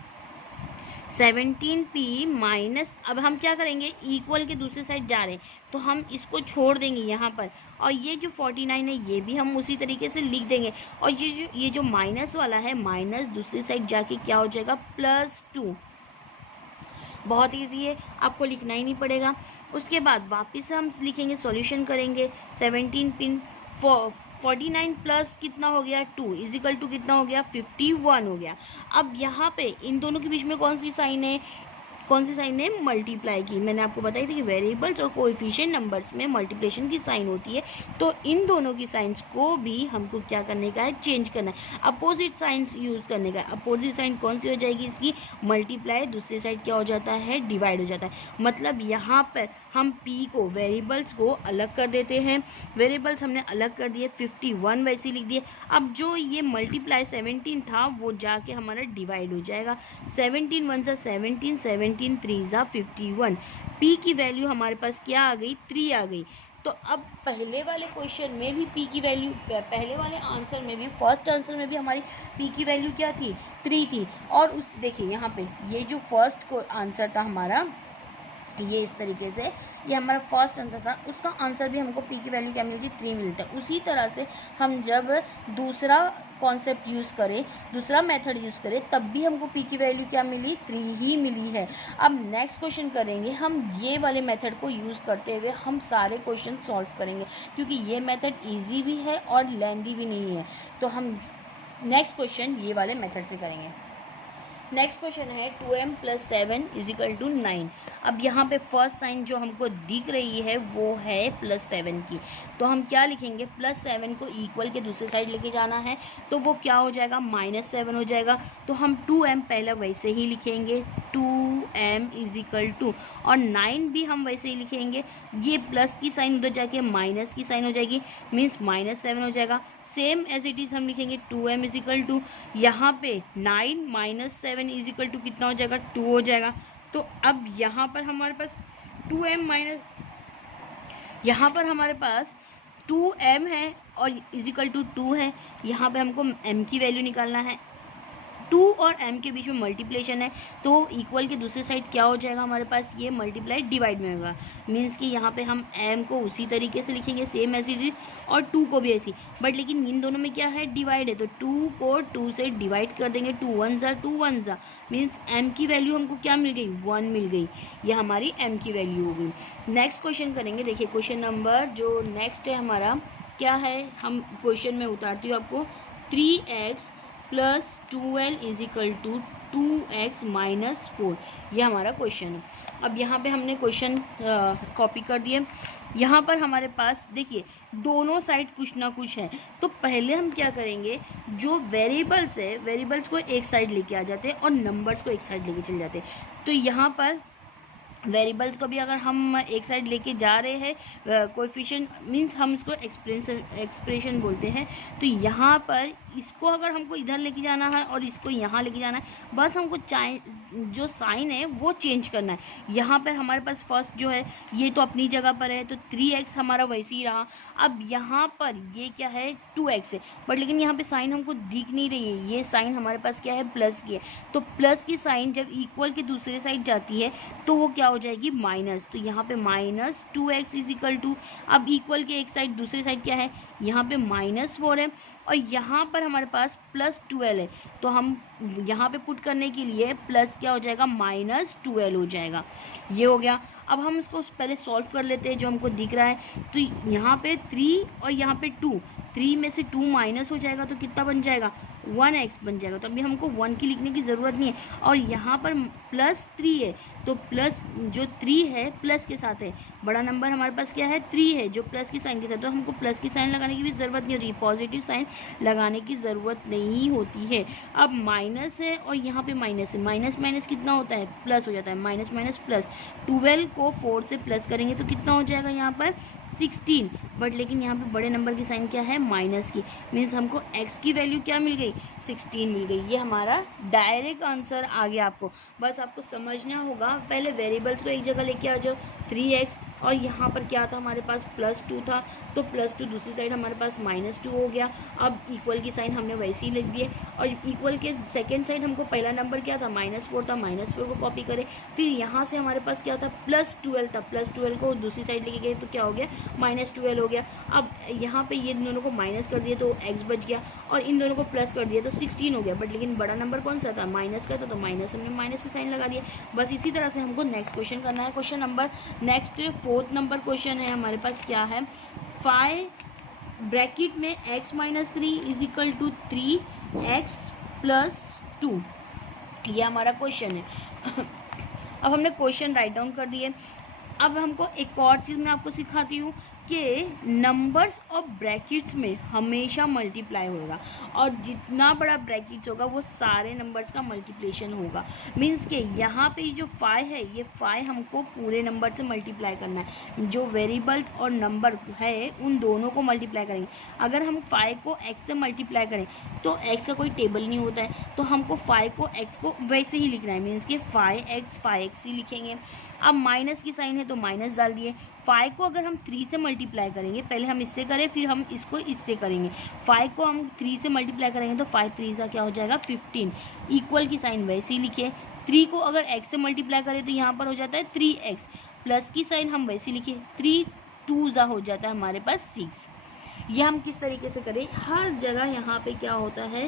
17p माइनस, अब हम क्या करेंगे, इक्वल के दूसरे साइड जा रहे हैं तो हम इसको छोड़ देंगे यहाँ पर, और ये जो 49 है ये भी हम उसी तरीके से लिख देंगे, और ये जो माइनस वाला है, माइनस दूसरी साइड जाके क्या हो जाएगा, +2। बहुत ईजी है, आपको लिखना ही नहीं पड़ेगा। उसके बाद वापस से हम लिखेंगे, सॉल्यूशन करेंगे, 17 पिन 49 प्लस कितना हो गया, 2 इजिकल टू कितना हो गया, 51 हो गया। अब यहाँ पे इन दोनों के बीच में कौन सी साइन है, मल्टीप्लाई की। मैंने आपको बताई थी कि वेरिएबल्स और कोएफिशिएंट नंबर्स में मल्टीप्लिकेशन की साइन होती है, तो इन दोनों की साइंस को भी हमको क्या करने का है, चेंज करना है, अपोजिट साइंस यूज़ करने का है। अपोजिट साइन कौन सी हो जाएगी इसकी, मल्टीप्लाई, दूसरी साइड क्या हो जाता है, डिवाइड हो जाता है। मतलब यहाँ पर हम p को, वेरिएबल्स को अलग कर देते हैं, वेरिएबल्स हमने अलग कर दिए, 51 वैसे ही लिख दिए। अब जो ये मल्टीप्लाई 17 था वो जाके हमारा डिवाइड हो जाएगा, 17 1 सा 17, 17 3 सा 51। p की वैल्यू हमारे पास क्या आ गई, 3 आ गई। तो अब पहले वाले क्वेश्चन में भी p की वैल्यू, पहले वाले आंसर में भी, फर्स्ट आंसर में भी हमारी p की वैल्यू क्या थी, 3 थी। और उस देखिए यहाँ पे ये जो फर्स्ट को आंसर था हमारा, ये इस तरीके से, ये हमारा फर्स्ट आंसर था, उसका आंसर भी हमको p की वैल्यू क्या मिलती है, 3 मिलता है। उसी तरह से हम जब दूसरा कॉन्सेप्ट यूज़ करें, दूसरा मेथड यूज़ करें, तब भी हमको p की वैल्यू क्या मिली, 3 ही मिली है। अब नेक्स्ट क्वेश्चन करेंगे हम, ये वाले मेथड को यूज़ करते हुए हम सारे क्वेश्चन सॉल्व करेंगे, क्योंकि ये मेथड ईजी भी है और लेंदी भी नहीं है। तो हम नेक्स्ट क्वेश्चन ये वाले मेथड से करेंगे। नेक्स्ट क्वेश्चन है 2m + 7 = 9। अब यहाँ पे फर्स्ट साइन जो हमको दिख रही है वो है +7 की, तो हम क्या लिखेंगे, +7 को इक्वल के दूसरे साइड लेके जाना है, तो वो क्या हो जाएगा, -7 हो जाएगा। तो हम 2m पहले वैसे ही लिखेंगे, 2m = और 9 भी हम वैसे ही लिखेंगे, ये प्लस की साइन उधर जाके माइनस की साइन हो जाएगी, मीन्स -7 हो जाएगा। सेम एज इट इज़ हम लिखेंगे 2m = यहाँ पे 9 - 7 = कितना हो जाएगा, 2 हो जाएगा। तो अब यहाँ पर हमारे पास 2m है और = 2 है, यहाँ पे हमको m की वैल्यू निकालना है। टू और एम के बीच में मल्टीप्लिकेशन है, तो इक्वल के दूसरे साइड क्या हो जाएगा हमारे पास, ये मल्टीप्लाई डिवाइड में होगा। मीन्स कि यहाँ पे हम एम को उसी तरीके से लिखेंगे सेम ऐसी चीज, और टू को भी ऐसी, बट लेकिन इन दोनों में क्या है, डिवाइड है, तो टू को टू से डिवाइड कर देंगे, टू वन ज़ा, मीन्स एम की वैल्यू हमको क्या मिल गई, 1 मिल गई। ये हमारी एम की वैल्यू हो गई। नेक्स्ट क्वेश्चन करेंगे। देखिए क्वेश्चन नंबर जो नेक्स्ट है हमारा क्या है, हम क्वेश्चन में उतारती हूँ आपको, 3x plus 2l is equal to 2x minus 4, ये हमारा क्वेश्चन है। अब यहाँ पे हमने क्वेश्चन कॉपी कर दिए। यहाँ पर हमारे पास देखिए दोनों साइड कुछ ना कुछ है, तो पहले हम क्या करेंगे, जो वेरिएबल्स है वेरिएबल्स को एक साइड लेके आ जाते हैं और नंबर्स को एक साइड लेके चले जाते हैं। तो यहाँ पर वेरिएबल्स को भी अगर हम एक साइड लेके जा रहे हैं, कोएफिशिएंट मींस हम इसको एक्सप्रेशन बोलते हैं, तो यहाँ पर इसको अगर हमको इधर लेके जाना है और इसको यहाँ लेके जाना है, बस हमको जो साइन है वो चेंज करना है। यहाँ पर हमारे पास फर्स्ट जो है ये तो अपनी जगह पर है, तो 3x हमारा वैसे ही रहा। अब यहाँ पर ये क्या है, 2x है, बट लेकिन यहाँ पे साइन हमको दिख नहीं रही है, ये साइन हमारे पास क्या है, प्लस की है। तो प्लस की साइन जब इक्वल के दूसरे साइड जाती है तो वो क्या हो जाएगी, माइनस। तो यहाँ पे minus 2x is equal to, अब इक्वल के एक साइड दूसरी साइड क्या है, यहाँ पे -4 है, और यहाँ पर हमारे पास +12 है, तो हम यहाँ पे पुट करने के लिए प्लस क्या हो जाएगा, -12 हो जाएगा। ये हो गया। अब हम इसको पहले सॉल्व कर लेते हैं जो हमको दिख रहा है। तो यहाँ पे 3 और यहाँ पे 2, 3 में से 2 माइनस हो जाएगा तो कितना बन जाएगा, 1x बन जाएगा। तो अभी हमको 1 की लिखने की ज़रूरत नहीं है, और यहाँ पर +3 है, तो प्लस जो 3 है प्लस के साथ है, बड़ा नंबर हमारे पास क्या है, 3 है जो प्लस की साइन के साथ, तो हमको प्लस की साइन लगाने की भी ज़रूरत नहीं होती, पॉजिटिव साइन लगाने की ज़रूरत नहीं होती है। अब माइनस है और यहाँ पे माइनस है, माइनस माइनस कितना होता है, प्लस हो जाता है, माइनस माइनस प्लस। 12 को 4 से प्लस करेंगे तो कितना हो जाएगा यहाँ पर 16, बट लेकिन यहाँ पे बड़े नंबर की साइन क्या है, माइनस की, मीन्स हमको x की वैल्यू क्या मिल गई, 16 मिल गई। ये हमारा डायरेक्ट आंसर आ गया। आपको बस आपको समझना होगा, पहले वेरिएबल्स को एक जगह लेके आ जाओ, 3x, और यहाँ पर क्या था हमारे पास +2 था, तो +2 दूसरी साइड हमारे पास -2 हो गया। अब इक्वल की साइन हमने वैसे ही लिख दिए, और इक्वल के सेकेंड साइड हमको पहला नंबर क्या था, -4 था, -4 को कॉपी करें, फिर यहाँ से हमारे पास क्या था, +12 था, +12 को दूसरी साइड लेके गए तो क्या हो गया, -12 हो गया। अब यहाँ पे ये दोनों को माइनस कर दिए तो x बच गया, और इन दोनों को प्लस कर दिया तो 16 हो गया, बट लेकिन बड़ा नंबर कौन सा था, माइनस का था, तो माइनस हमने माइनस की साइन लगा दिया। बस इसी तरह से हमको नेक्स्ट क्वेश्चन करना है। Question number next 4th number question है हमारे पास, क्या है, 5 ब्रैकेट में x - 3 is equal to 3x + 2, ये हमारा क्वेश्चन है। अब हमने क्वेश्चन राइट डाउन कर दिए। अब हमको एक और चीज़ मैं आपको सिखाती हूँ कि नंबर्स और ब्रैकेट्स में हमेशा मल्टीप्लाई होगा, और जितना बड़ा ब्रैकेट्स होगा वो सारे नंबर्स का मल्टीप्लिकेशन होगा। मींस के यहाँ पे जो 5 है, ये 5 हमको पूरे नंबर से मल्टीप्लाई करना है। जो वेरिएबल्स और नंबर है उन दोनों को मल्टीप्लाई करेंगे। अगर हम 5 को x से मल्टीप्लाई करें तो x का कोई टेबल नहीं होता है, तो हमको 5 को x को वैसे ही लिखना है, मीन्स के 5x ही लिखेंगे। अब माइनस की साइन है तो माइनस डाल दिए। 5 को अगर हम 3 से मल्टीप्लाई करेंगे, पहले हम इससे करें फिर हम इसको इससे करेंगे। 5 को हम 3 से मल्टीप्लाई करेंगे तो 5 3 का क्या हो जाएगा, 15। इक्वल की साइन वैसे ही लिखे। 3 को अगर x से मल्टीप्लाई करें तो यहाँ पर हो जाता है 3x, प्लस की साइन हम वैसे लिखे, 3 2 हो जाता है हमारे पास 6। यह हम किस तरीके से करें, हर जगह यहाँ पे क्या होता है,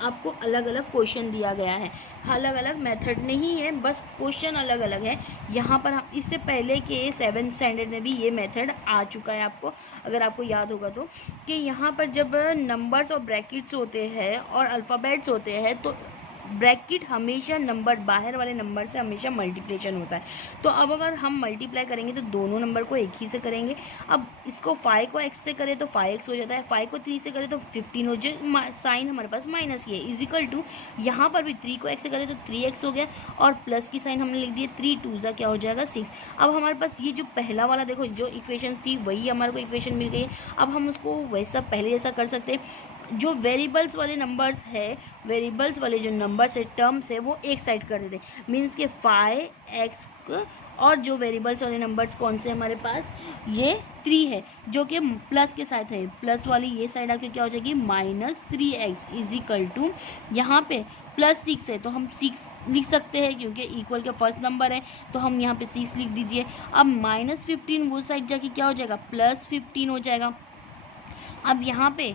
आपको अलग अलग क्वेश्चन दिया गया है, अलग अलग मेथड नहीं है, बस क्वेश्चन अलग अलग है। यहाँ पर हम इससे पहले के 7th स्टैंडर्ड में भी ये मेथड आ चुका है आपको, अगर आपको याद होगा तो, कि यहाँ पर जब नंबर्स और ब्रैकेट्स होते हैं और अल्फ़ाबेट्स होते हैं तो ब्रैकेट हमेशा नंबर बाहर वाले नंबर से हमेशा मल्टीप्लिकेशन होता है। तो अब अगर हम मल्टीप्लाई करेंगे तो दोनों नंबर को एक ही से करेंगे। अब इसको 5 को x से करें तो 5x हो जाता है, 5 को 3 से करें तो 15 हो जाए, साइन हमारे पास माइनस की है, इज इक्वल टू यहाँ पर भी 3 को x से करें तो 3x हो गया, और प्लस की साइन हमने लिख दी, 3 2 क्या हो जाएगा 6। अब हमारे पास ये जो पहला वाला देखो जो इक्वेशन थी वही हमारे को इक्वेशन मिल गई है। अब हम उसको वैसा पहले जैसा कर सकते हैं, जो वेरिएबल्स वाले नंबर्स है, वेरिएबल्स वाले जो नंबर्स है, टर्म्स है, वो एक साइड कर देते, मीन्स के 5x और जो वेरिएबल्स वाले नंबर्स कौन से हमारे पास, ये 3 है जो कि प्लस के साथ है, प्लस वाली ये साइड आके क्या हो जाएगी -3x इज इक्वल टू, यहाँ पे +6 है तो हम 6 लिख सकते हैं क्योंकि इक्वल का फर्स्ट नंबर है, तो हम यहाँ पे 6 लिख दीजिए। अब -15 वो साइड जाके क्या हो जाएगा +15 हो जाएगा। अब यहाँ पे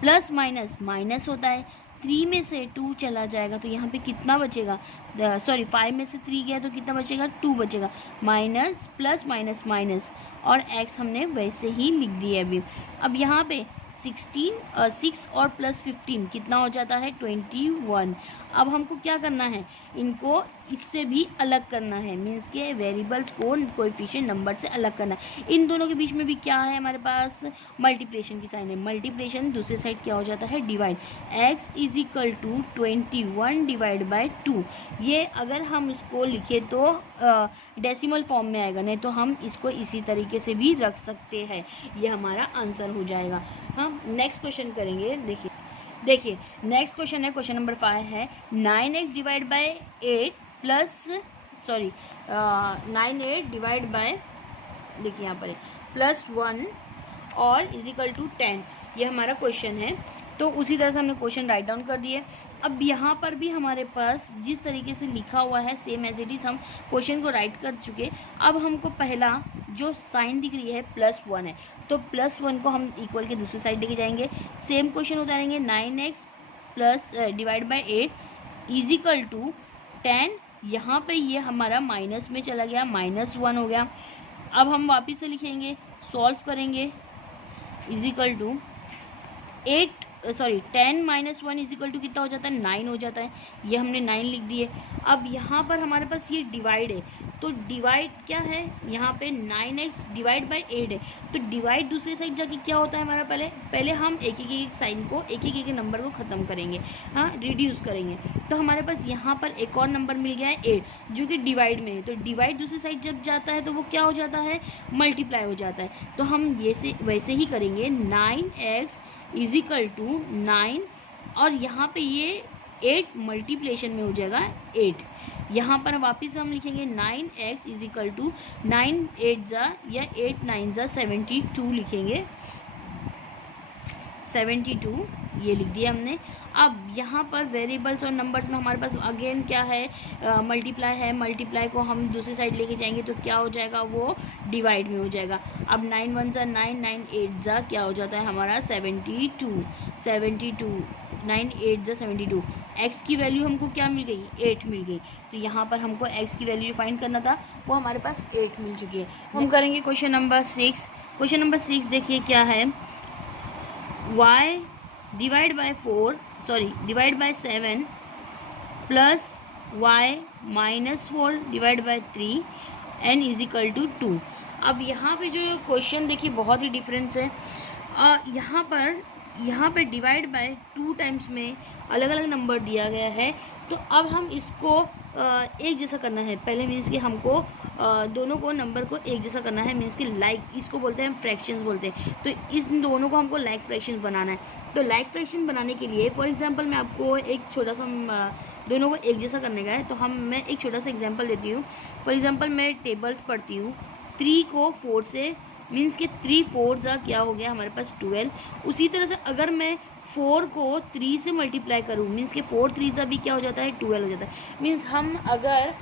प्लस माइनस माइनस होता है, 3 में से 2 चला जाएगा तो यहाँ पे कितना बचेगा, सॉरी 5 में से 3 गया तो कितना बचेगा 2 बचेगा, माइनस प्लस माइनस माइनस, और x हमने वैसे ही लिख दिया अभी। अब यहाँ पे 6 और +15 कितना हो जाता है 21। अब हमको क्या करना है, इनको इससे भी अलग करना है, मीन्स के वेरिएबल्स को कोएफिशिएंट नंबर से अलग करना है। इन दोनों के बीच में भी क्या है हमारे पास, मल्टीप्लिकेशन की साइन है, मल्टीप्लिकेशन दूसरे साइड क्या हो जाता है divide, x is equal to 21 divide by 2। ये अगर हम इसको लिखे तो डेसिमल फॉर्म में आएगा, नहीं तो हम इसको इसी तरीके से भी रख सकते हैं, ये हमारा आंसर हो जाएगा। हम नेक्स्ट क्वेश्चन करेंगे। देखिए नेक्स्ट क्वेश्चन है, क्वेश्चन नंबर 5 है 9x divide by 8 plus 9 divide bye, देखिए यहाँ पर +1 और इज इक्वल टू 10, ये हमारा क्वेश्चन है। तो उसी तरह से हमने क्वेश्चन राइट डाउन कर दिए। अब यहाँ पर भी हमारे पास जिस तरीके से लिखा हुआ है सेम एज इट इज़ हम क्वेश्चन को राइट कर चुके। अब हमको पहला जो साइन दिख रही है +1 है, तो +1 को हम इक्वल के दूसरी साइड लेके जाएंगे, सेम क्वेश्चन उतारेंगे 9x plus divide by 8 is equal to 10। यहाँ पे ये हमारा माइनस में चला गया, -1 हो गया। अब हम वापस से लिखेंगे, सॉल्व करेंगे, is equal to 10 - 1 is equal to कितना हो जाता है 9 हो जाता है, ये हमने 9 लिख दिए। अब यहाँ पर हमारे पास ये डिवाइड है, तो डिवाइड क्या है यहाँ पे 9x डिवाइड बाई 8 है, तो डिवाइड दूसरी साइड जाके क्या होता है हमारा, पहले हम एक साइन को एक नंबर को ख़त्म करेंगे, हाँ रिड्यूस करेंगे। तो हमारे पास यहाँ पर एक और नंबर मिल गया है 8 जो कि डिवाइड में है, तो डिवाइड दूसरी साइड जब जाता है तो वो क्या हो जाता है मल्टीप्लाई हो जाता है। तो हम ये वैसे ही करेंगे, 9x इज इक्वल टू 9 और यहाँ पे ये 8 मल्टीप्लिकेशन में हो जाएगा 8। यहाँ पर वापस हम लिखेंगे 9x इज इक्वल टू 9 8 जा या 8 9 जा 72 लिखेंगे, 72 ये लिख दिया हमने। अब यहाँ पर वेरिएबल्स और नंबर्स में हमारे पास अगेन क्या है मल्टीप्लाई है, मल्टीप्लाई को हम दूसरी साइड लेके जाएंगे तो क्या हो जाएगा वो डिवाइड में हो जाएगा। अब 9 1 जा 9 9 8 जा क्या हो जाता है हमारा 72 9 8 जा 72। x की वैल्यू हमको क्या मिल गई 8 मिल गई, तो यहाँ पर हमको x की वैल्यू जो फाइंड करना था वो हमारे पास 8 मिल चुकी है। हम करेंगे क्वेश्चन नंबर 6। क्वेश्चन नंबर 6 देखिए क्या है, y divide by 7 plus y -4 divide by 3 n is equal to 2। अब यहाँ पे जो क्वेश्चन देखिए बहुत ही डिफरेंस है। यहाँ पर डिवाइड बाय 2 टाइम्स में अलग अलग नंबर दिया गया है, तो अब हम इसको एक जैसा करना है। पहले मीन्स कि हमको दोनों को नंबर को एक जैसा करना है, मीन्स कि लाइक इसको बोलते हैं फ्रैक्शंस बोलते हैं, तो इस दोनों को हमको लाइक फ्रैक्शंस बनाना है। तो लाइक फ्रैक्शन बनाने के लिए फॉर एग्जांपल मैं आपको एक छोटा सा दोनों को एक जैसा करने का है, तो मैं एक छोटा सा एग्जांपल देती हूँ। फॉर एग्जांपल मैं टेबल्स पढ़ती हूँ, 3 को 4 से मीन्स कि 3 4 जा क्या हो गया हमारे पास 12। उसी तरह से अगर मैं 4 को 3 से मल्टीप्लाई करूँ मीन्स कि 4 3 जा भी क्या हो जाता है 12 हो जाता है। मीन्स हम अगर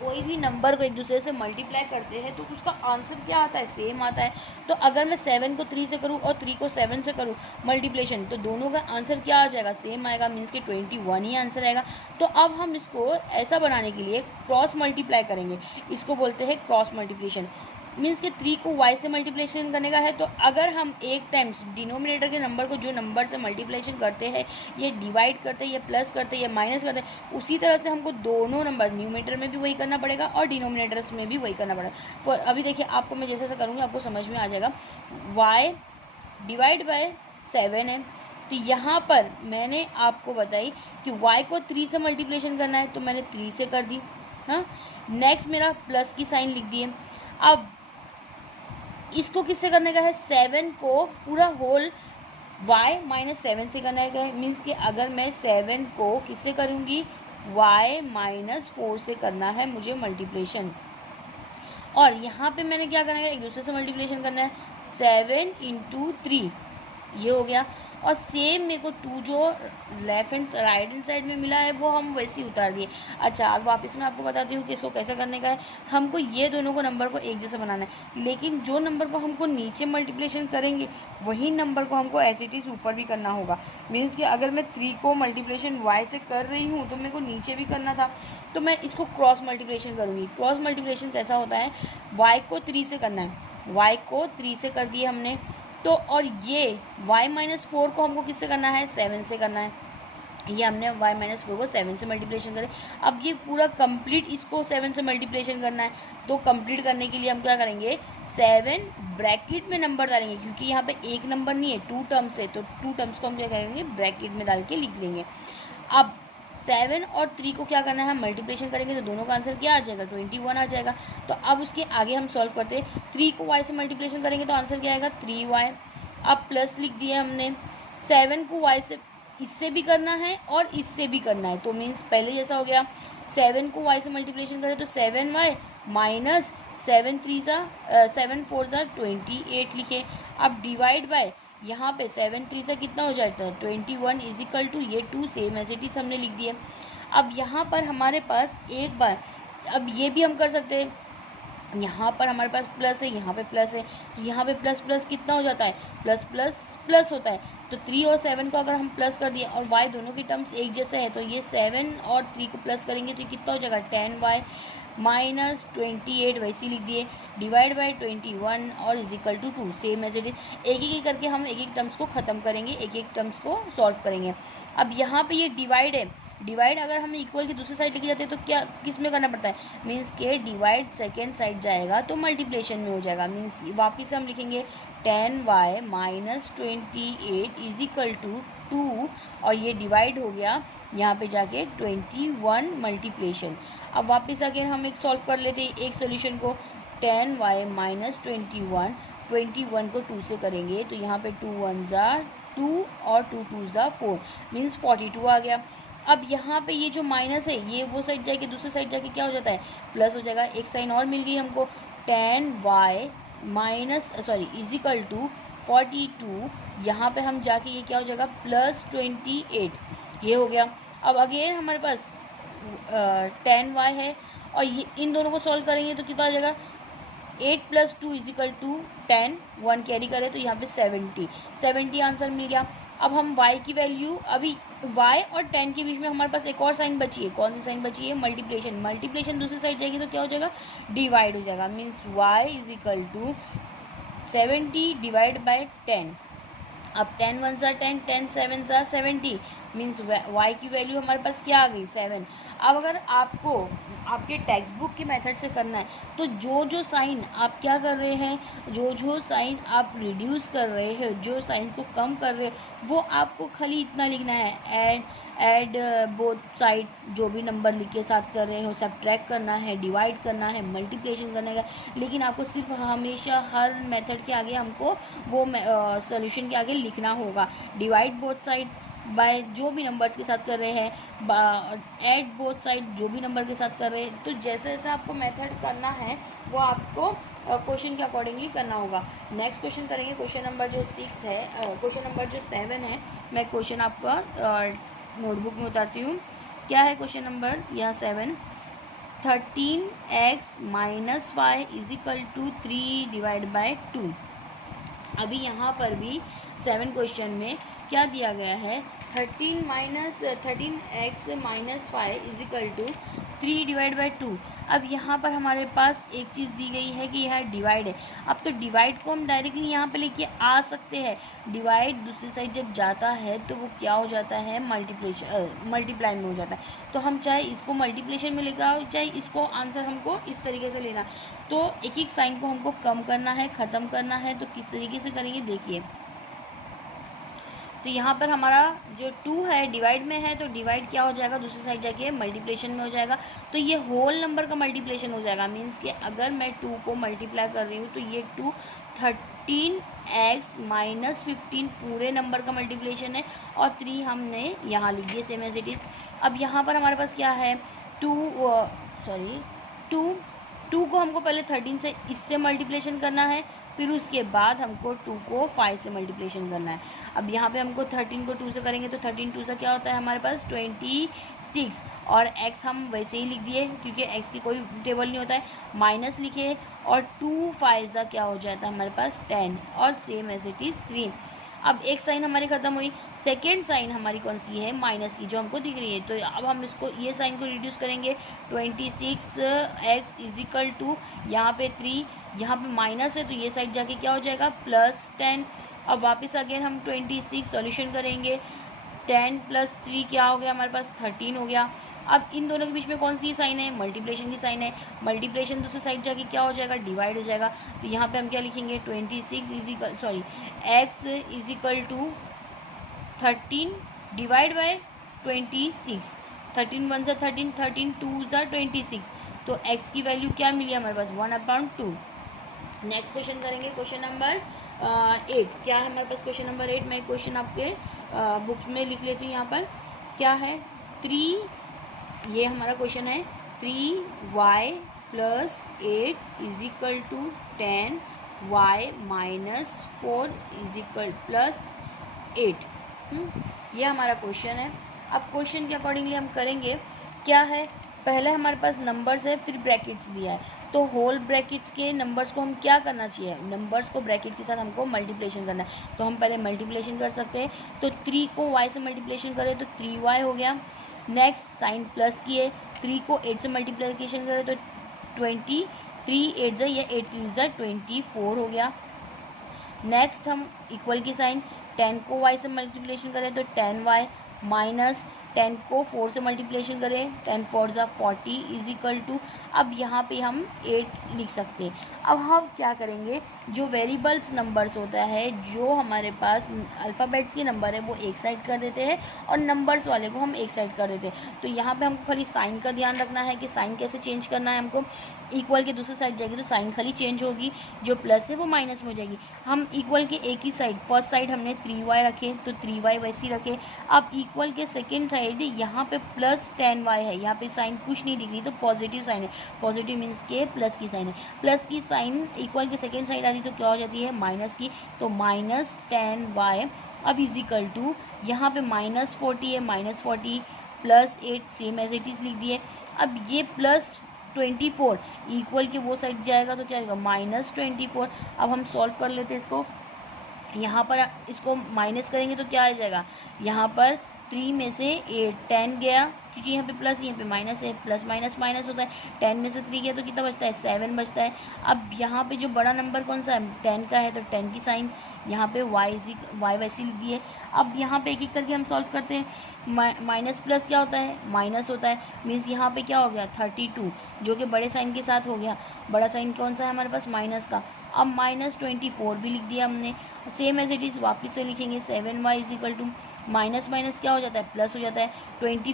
कोई भी नंबर को एक दूसरे से मल्टीप्लाई करते हैं तो उसका आंसर क्या आता है सेम आता है। तो अगर मैं 7 को 3 से करूँ और 3 को 7 से करूँ मल्टीप्लिकेशन, तो दोनों का आंसर क्या आ जाएगा सेम आएगा, मीन्स कि 21 ही आंसर आएगा। तो अब हम इसको ऐसा बनाने के लिए क्रॉस मल्टीप्लाई करेंगे, इसको बोलते हैं क्रॉस मल्टीप्लिकेशन। मीन्स कि 3 को y से मल्टीप्लिकेशन करने का है, तो अगर हम एक टाइम्स डिनोमिनेटर के नंबर को जो नंबर से मल्टीप्लिकेशन करते हैं ये डिवाइड करते हैं, ये प्लस करते हैं, ये माइनस करते हैं, उसी तरह से हमको दोनों नंबर न्यूमरेटर में भी वही करना पड़ेगा और डिनोमिनेटर्स में भी वही करना पड़ेगा। अभी देखिए आपको मैं जैसे करूँगी आपको समझ में आ जाएगा। y डिवाइड बाय 7 है, तो यहाँ पर मैंने आपको बताई कि y को 3 से मल्टीप्लिकेशन करना है, तो मैंने 3 से कर दी। हाँ, नेक्स्ट मेरा प्लस की साइन लिख दिए। अब इसको किससे करने का है, 7 को पूरा होल y -7 से करने का है। मीन्स कि अगर मैं 7 को किससे करूँगी y माइनस 4 से करना है मुझे मल्टीप्लिकेशन। और यहाँ पे मैंने क्या करना है, एक दूसरे से मल्टीप्लिकेशन करना है, 7 × 3 ये हो गया। और सेम मेरे को 2 जो राइट हैंड साइड में मिला है वो हम वैसे ही उतार दिए। अच्छा, अब वापस मैं आपको बताती हूँ कि इसको कैसे करने का है। हमको ये दोनों को नंबर को एक जैसा बनाना है, लेकिन जो नंबर को हमको नीचे मल्टीप्लिकेशन करेंगे वही नंबर को हमको एज इट इज़ ऊपर भी करना होगा। मीन्स कि अगर मैं 3 को मल्टीप्लिकेशन y से कर रही हूँ तो मेरे को नीचे भी करना था, तो मैं इसको क्रॉस मल्टीप्लिकेशन करूँगी। क्रॉस मल्टीप्लिकेशन कैसा होता है, y को 3 से करना है, y को 3 से कर दिए हमने तो, और ये y माइनस 4 को हमको किससे करना है, 7 से करना है। ये हमने y माइनस 4 को 7 से मल्टीप्लिकेशन करें। अब ये पूरा कंप्लीट इसको 7 से मल्टीप्लिकेशन करना है, तो कंप्लीट करने के लिए हम क्या करेंगे, 7 ब्रैकेट में नंबर डालेंगे, क्योंकि यहाँ पे एक नंबर नहीं है, 2 टर्म्स है, तो 2 टर्म्स को हम क्या करेंगे, ब्रैकेट में डाल के लिख लेंगे। अब 7 और 3 को क्या करना है, मल्टीप्लिकेशन करेंगे तो दोनों का आंसर क्या आ जाएगा, 21 आ जाएगा। तो अब उसके आगे हम सॉल्व करते हैं, 3 को y से मल्टीप्लिकेशन करेंगे तो आंसर क्या आएगा, 3y। अब प्लस लिख दिया हमने, 7 को y से इससे भी करना है और इससे भी करना है, तो मीन्स पहले जैसा हो गया, 7 को y से मल्टीप्लिकेशन करें तो 7y माइनस 7 4 28 लिखे। अब डिवाइड बाय, यहाँ पे 7 3 से कितना हो जाता है, 21 इज इक्वल टू ये 2 सेम एज इट इज हमने लिख दिया। अब यहाँ पर हमारे पास एक बार, अब ये भी हम कर सकते हैं, यहाँ पर हमारे पास प्लस है, यहाँ पे प्लस है, तो यहाँ पे प्लस प्लस कितना हो जाता है, प्लस प्लस प्लस होता है। तो 3 और 7 को अगर हम प्लस कर दिए और y दोनों की टर्म्स एक जैसे है, तो ये 7 और 3 को प्लस करेंगे तो ये कितना हो जाएगा, 10y माइनस 28 वैसे लिख दिए, डिवाइड बाय 21 और is equal to 2 same as it is. एक एक करके हम एक एक टर्म्स को ख़त्म करेंगे, एक एक टर्म्स को सॉल्व करेंगे। अब यहाँ पे ये डिवाइड है, डिवाइड अगर हम इक्वल की दूसरी साइड लेके जाते हैं तो क्या किस में करना पड़ता है, मीन्स के डिवाइड सेकेंड साइड जाएगा तो मल्टीप्लिकेशन में हो जाएगा। मीन्स वापिस हम लिखेंगे 10y minus 28 is equal to 2 और ये डिवाइड हो गया यहाँ पे जाके 21 मल्टीप्लिकेशन। अब वापस अगेन हम एक सॉल्व कर लेते हैं एक सोल्यूशन को, 10y माइनस 21 को 2 से करेंगे तो यहाँ पे 2 1 2 और 2 2 4 मीन्स 42 आ गया। अब यहाँ पे ये जो माइनस है ये वो साइड जाके दूसरी साइड जाके क्या हो जाता है, प्लस हो जाएगा। एक साइन और मिल गई हमको, 10y minus is equal to 42, यहाँ पे हम जाके ये क्या हो जाएगा, प्लस 28 ये हो गया। अब अगेन हमारे पास 10y है और ये इन दोनों को सॉल्व करेंगे तो कितना आ जाएगा, 8 + 2 इज इक्वल टू 10, 1 कैरी करें तो यहाँ पे 70 आंसर मिल गया। अब हम y की वैल्यू, अभी y और 10 के बीच में हमारे पास एक और साइन बची है, कौन सी साइन बची है, मल्टीप्लिकेशन दूसरी साइड जाएगी तो क्या हो जाएगा, डिवाइड हो जाएगा। Means y is equal to 70 divide by 10। अब 10 1 10, 10 7 70, मीन्स y की वैल्यू हमारे पास क्या आ गई, 7। अब अगर आपको आपके टेक्स्ट बुक की मेथड से करना है तो जो जो साइन आप क्या कर रहे हैं, जो जो साइन आप रिड्यूस कर रहे हैं, जो साइन को कम कर रहे हैं, वो आपको खाली इतना लिखना है, ऐड बोथ साइड, जो भी नंबर लिख के साथ कर रहे हो, सब्ट्रैक्ट करना है, डिवाइड करना है, मल्टीप्लिकेशन करने का, लेकिन आपको सिर्फ हमेशा हर मेथड के आगे हमको वो सोल्यूशन के आगे लिखना होगा, डिवाइड बोथ साइड बाय जो भी नंबर्स के साथ कर रहे हैं, ऐड बोथ साइड जो भी नंबर के साथ कर रहे हैं। तो जैसे जैसे आपको मेथड करना है वो आपको क्वेश्चन के अकॉर्डिंगली करना होगा। नेक्स्ट क्वेश्चन करेंगे, क्वेश्चन नंबर जो 6 है, क्वेश्चन नंबर जो 7 है, मैं क्वेश्चन आपका नोटबुक में उतारती हूँ। क्या है क्वेश्चन नंबर यहाँ 7, 13x minus y is equal to 3 divide by 2। अभी यहाँ पर भी 7 क्वेश्चन में क्या दिया गया है, 13x minus y is equal to 3 divide by 2। अब यहाँ पर हमारे पास एक चीज़ दी गई है कि यह डिवाइड है। अब तो डिवाइड को हम डायरेक्टली यहाँ पे लेके आ सकते हैं, डिवाइड दूसरी साइड जब जाता है तो वो क्या हो जाता है, मल्टीप्लाई में हो जाता है। तो हम चाहे इसको मल्टीप्लिकेशन में लेकर आओ, चाहे इसको आंसर हमको इस तरीके से लेना। तो एक एक साइन को हमको कम करना है, ख़त्म करना है, तो किस तरीके से करेंगे देखिए। तो यहाँ पर हमारा जो 2 है डिवाइड में है, तो डिवाइड क्या हो जाएगा, दूसरी साइड जाके मल्टीप्लिकेशन में हो जाएगा। तो ये होल नंबर का मल्टीप्लिकेशन हो जाएगा, मीन्स कि अगर मैं 2 को मल्टीप्लाई कर रही हूँ तो ये 2 13x माइनस 15 पूरे नंबर का मल्टीप्लिकेशन है, और 3 हमने यहाँ लिख दिए सेम एज इट इज़। अब यहाँ पर हमारे पास क्या है, 2 को हमको पहले 13 से इससे मल्टीप्लिकेशन करना है, फिर उसके बाद हमको 2 को 5 से मल्टीप्लिकेशन करना है। अब यहाँ पे हमको 13 को 2 से करेंगे तो 13 2 से क्या होता है हमारे पास 26, और x हम वैसे ही लिख दिए क्योंकि x की कोई टेबल नहीं होता है, माइनस लिखे, और 2 5 का क्या हो जाता है हमारे पास 10, और सेम एज इट इज़ 3। अब एक साइन हमारी ख़त्म हुई, सेकेंड साइन हमारी कौन सी है, माइनस की, जो हमको दिख रही है। तो अब हम इसको ये साइन को रिड्यूस करेंगे, 26x इज इक्वल टू यहाँ पे 3, यहाँ पे माइनस है तो ये साइड जाके क्या हो जाएगा प्लस 10। अब वापस अगेन हम 26 सॉल्यूशन करेंगे, 10 + 3 क्या हो गया हमारे पास 13 हो गया। अब इन दोनों के बीच में कौन सी साइन है, मल्टीप्लिकेशन की साइन है, मल्टीप्लिकेशन दूसरी साइड जाके क्या हो जाएगा, डिवाइड हो जाएगा। तो यहाँ पे हम क्या लिखेंगे, x is equal to 13 divide by 26, 13 1 सा 13, 13 2 सा 26, तो x की वैल्यू क्या मिली हमारे पास 1/2। नेक्स्ट क्वेश्चन करेंगे, क्वेश्चन नंबर 8। क्या है हमारे पास क्वेश्चन नंबर 8, मैं क्वेश्चन आपके बुक में लिख लेती हूँ। यहाँ पर क्या है, 3, ये हमारा क्वेश्चन है, 3y + 8 is equal to 10y - 4 is equal + 8। ये हमारा क्वेश्चन है। अब क्वेश्चन के अकॉर्डिंगली हम करेंगे क्या है, पहले हमारे पास नंबर्स है, फिर ब्रैकेट्स दिया है, तो होल ब्रैकेट्स के नंबर्स को हम क्या करना चाहिए, नंबर्स को ब्रैकेट के साथ हमको मल्टीप्लिकेशन करना है। तो हम पहले मल्टीप्लिकेशन कर सकते हैं, तो 3 को y से मल्टीप्लिकेशन करें तो 3y हो गया। नेक्स्ट साइन प्लस किए, 3 को 8 से मल्टीप्लिकेशन करें तो 23 8 या 8 3 24 हो गया। नेक्स्ट हम इक्वल की साइन, 10 को y से मल्टीप्लिकेशन करें तो 10y माइनस 10 को 4 से मल्टीप्लिकेशन करें, 10 4 = 40 इज इक्वल टू, अब यहाँ पे हम 8 लिख सकते हैं। अब हम क्या करेंगे, जो वेरिएबल्स नंबर्स होता है, जो हमारे पास अल्फ़ाबेट्स के नंबर है वो एक साइड कर देते हैं और नंबर्स वाले को हम एक साइड कर देते हैं। तो यहाँ पे हमको खाली साइन का ध्यान रखना है कि साइन कैसे चेंज करना है हमको। इक्वल के दूसरी साइड जाएगी तो साइन खाली चेंज होगी, जो प्लस है वो माइनस में हो जाएगी। हम इक्वल के एक ही साइड, फर्स्ट साइड हमने 3y रखे तो 3y वैसे ही रखे। अब इक्वल के सेकेंड साइड यहाँ पे प्लस 10y है, यहाँ पे साइन कुछ नहीं दिख रही तो पॉजिटिव साइन है, पॉजिटिव मीन्स के प्लस की साइन है। प्लस की साइन इक्वल के सेकेंड साइड आती तो क्या हो जाती है माइनस की, तो -10y। अब इज इक्वल टू यहाँ पे -40 है, -40 + 8 सेम एज इट इज़ लिख दिए। अब ये +24 इक्वल के वो साइड जाएगा तो क्या आएगा -24। अब हम सॉल्व कर लेते हैं इसको, यहाँ पर इसको माइनस करेंगे तो क्या आ जाएगा, यहाँ पर 3 में से 8 10 गया, क्योंकि यहाँ पे प्लस यहाँ पे माइनस है, प्लस माइनस माइनस होता है। 10 में से 3 गया तो कितना बचता है 7 बचता है। अब यहाँ पे जो बड़ा नंबर कौन सा है 10 का है, तो 10 की साइन यहाँ पे y वैसी लिख दी है। अब यहाँ पे एक एक करके हम सॉल्व करते हैं। माइनस प्लस क्या होता है, माइनस होता है, मीन्स यहाँ पे क्या हो गया 32, जो कि बड़े साइन के साथ हो गया। बड़ा साइन कौन सा है हमारे पास माइनस का। अब -24 भी लिख दिया हमने, सेम एज इट इज़ वापस से लिखेंगे 7y is equal to, minus minus क्या हो जाता है प्लस हो जाता है। 32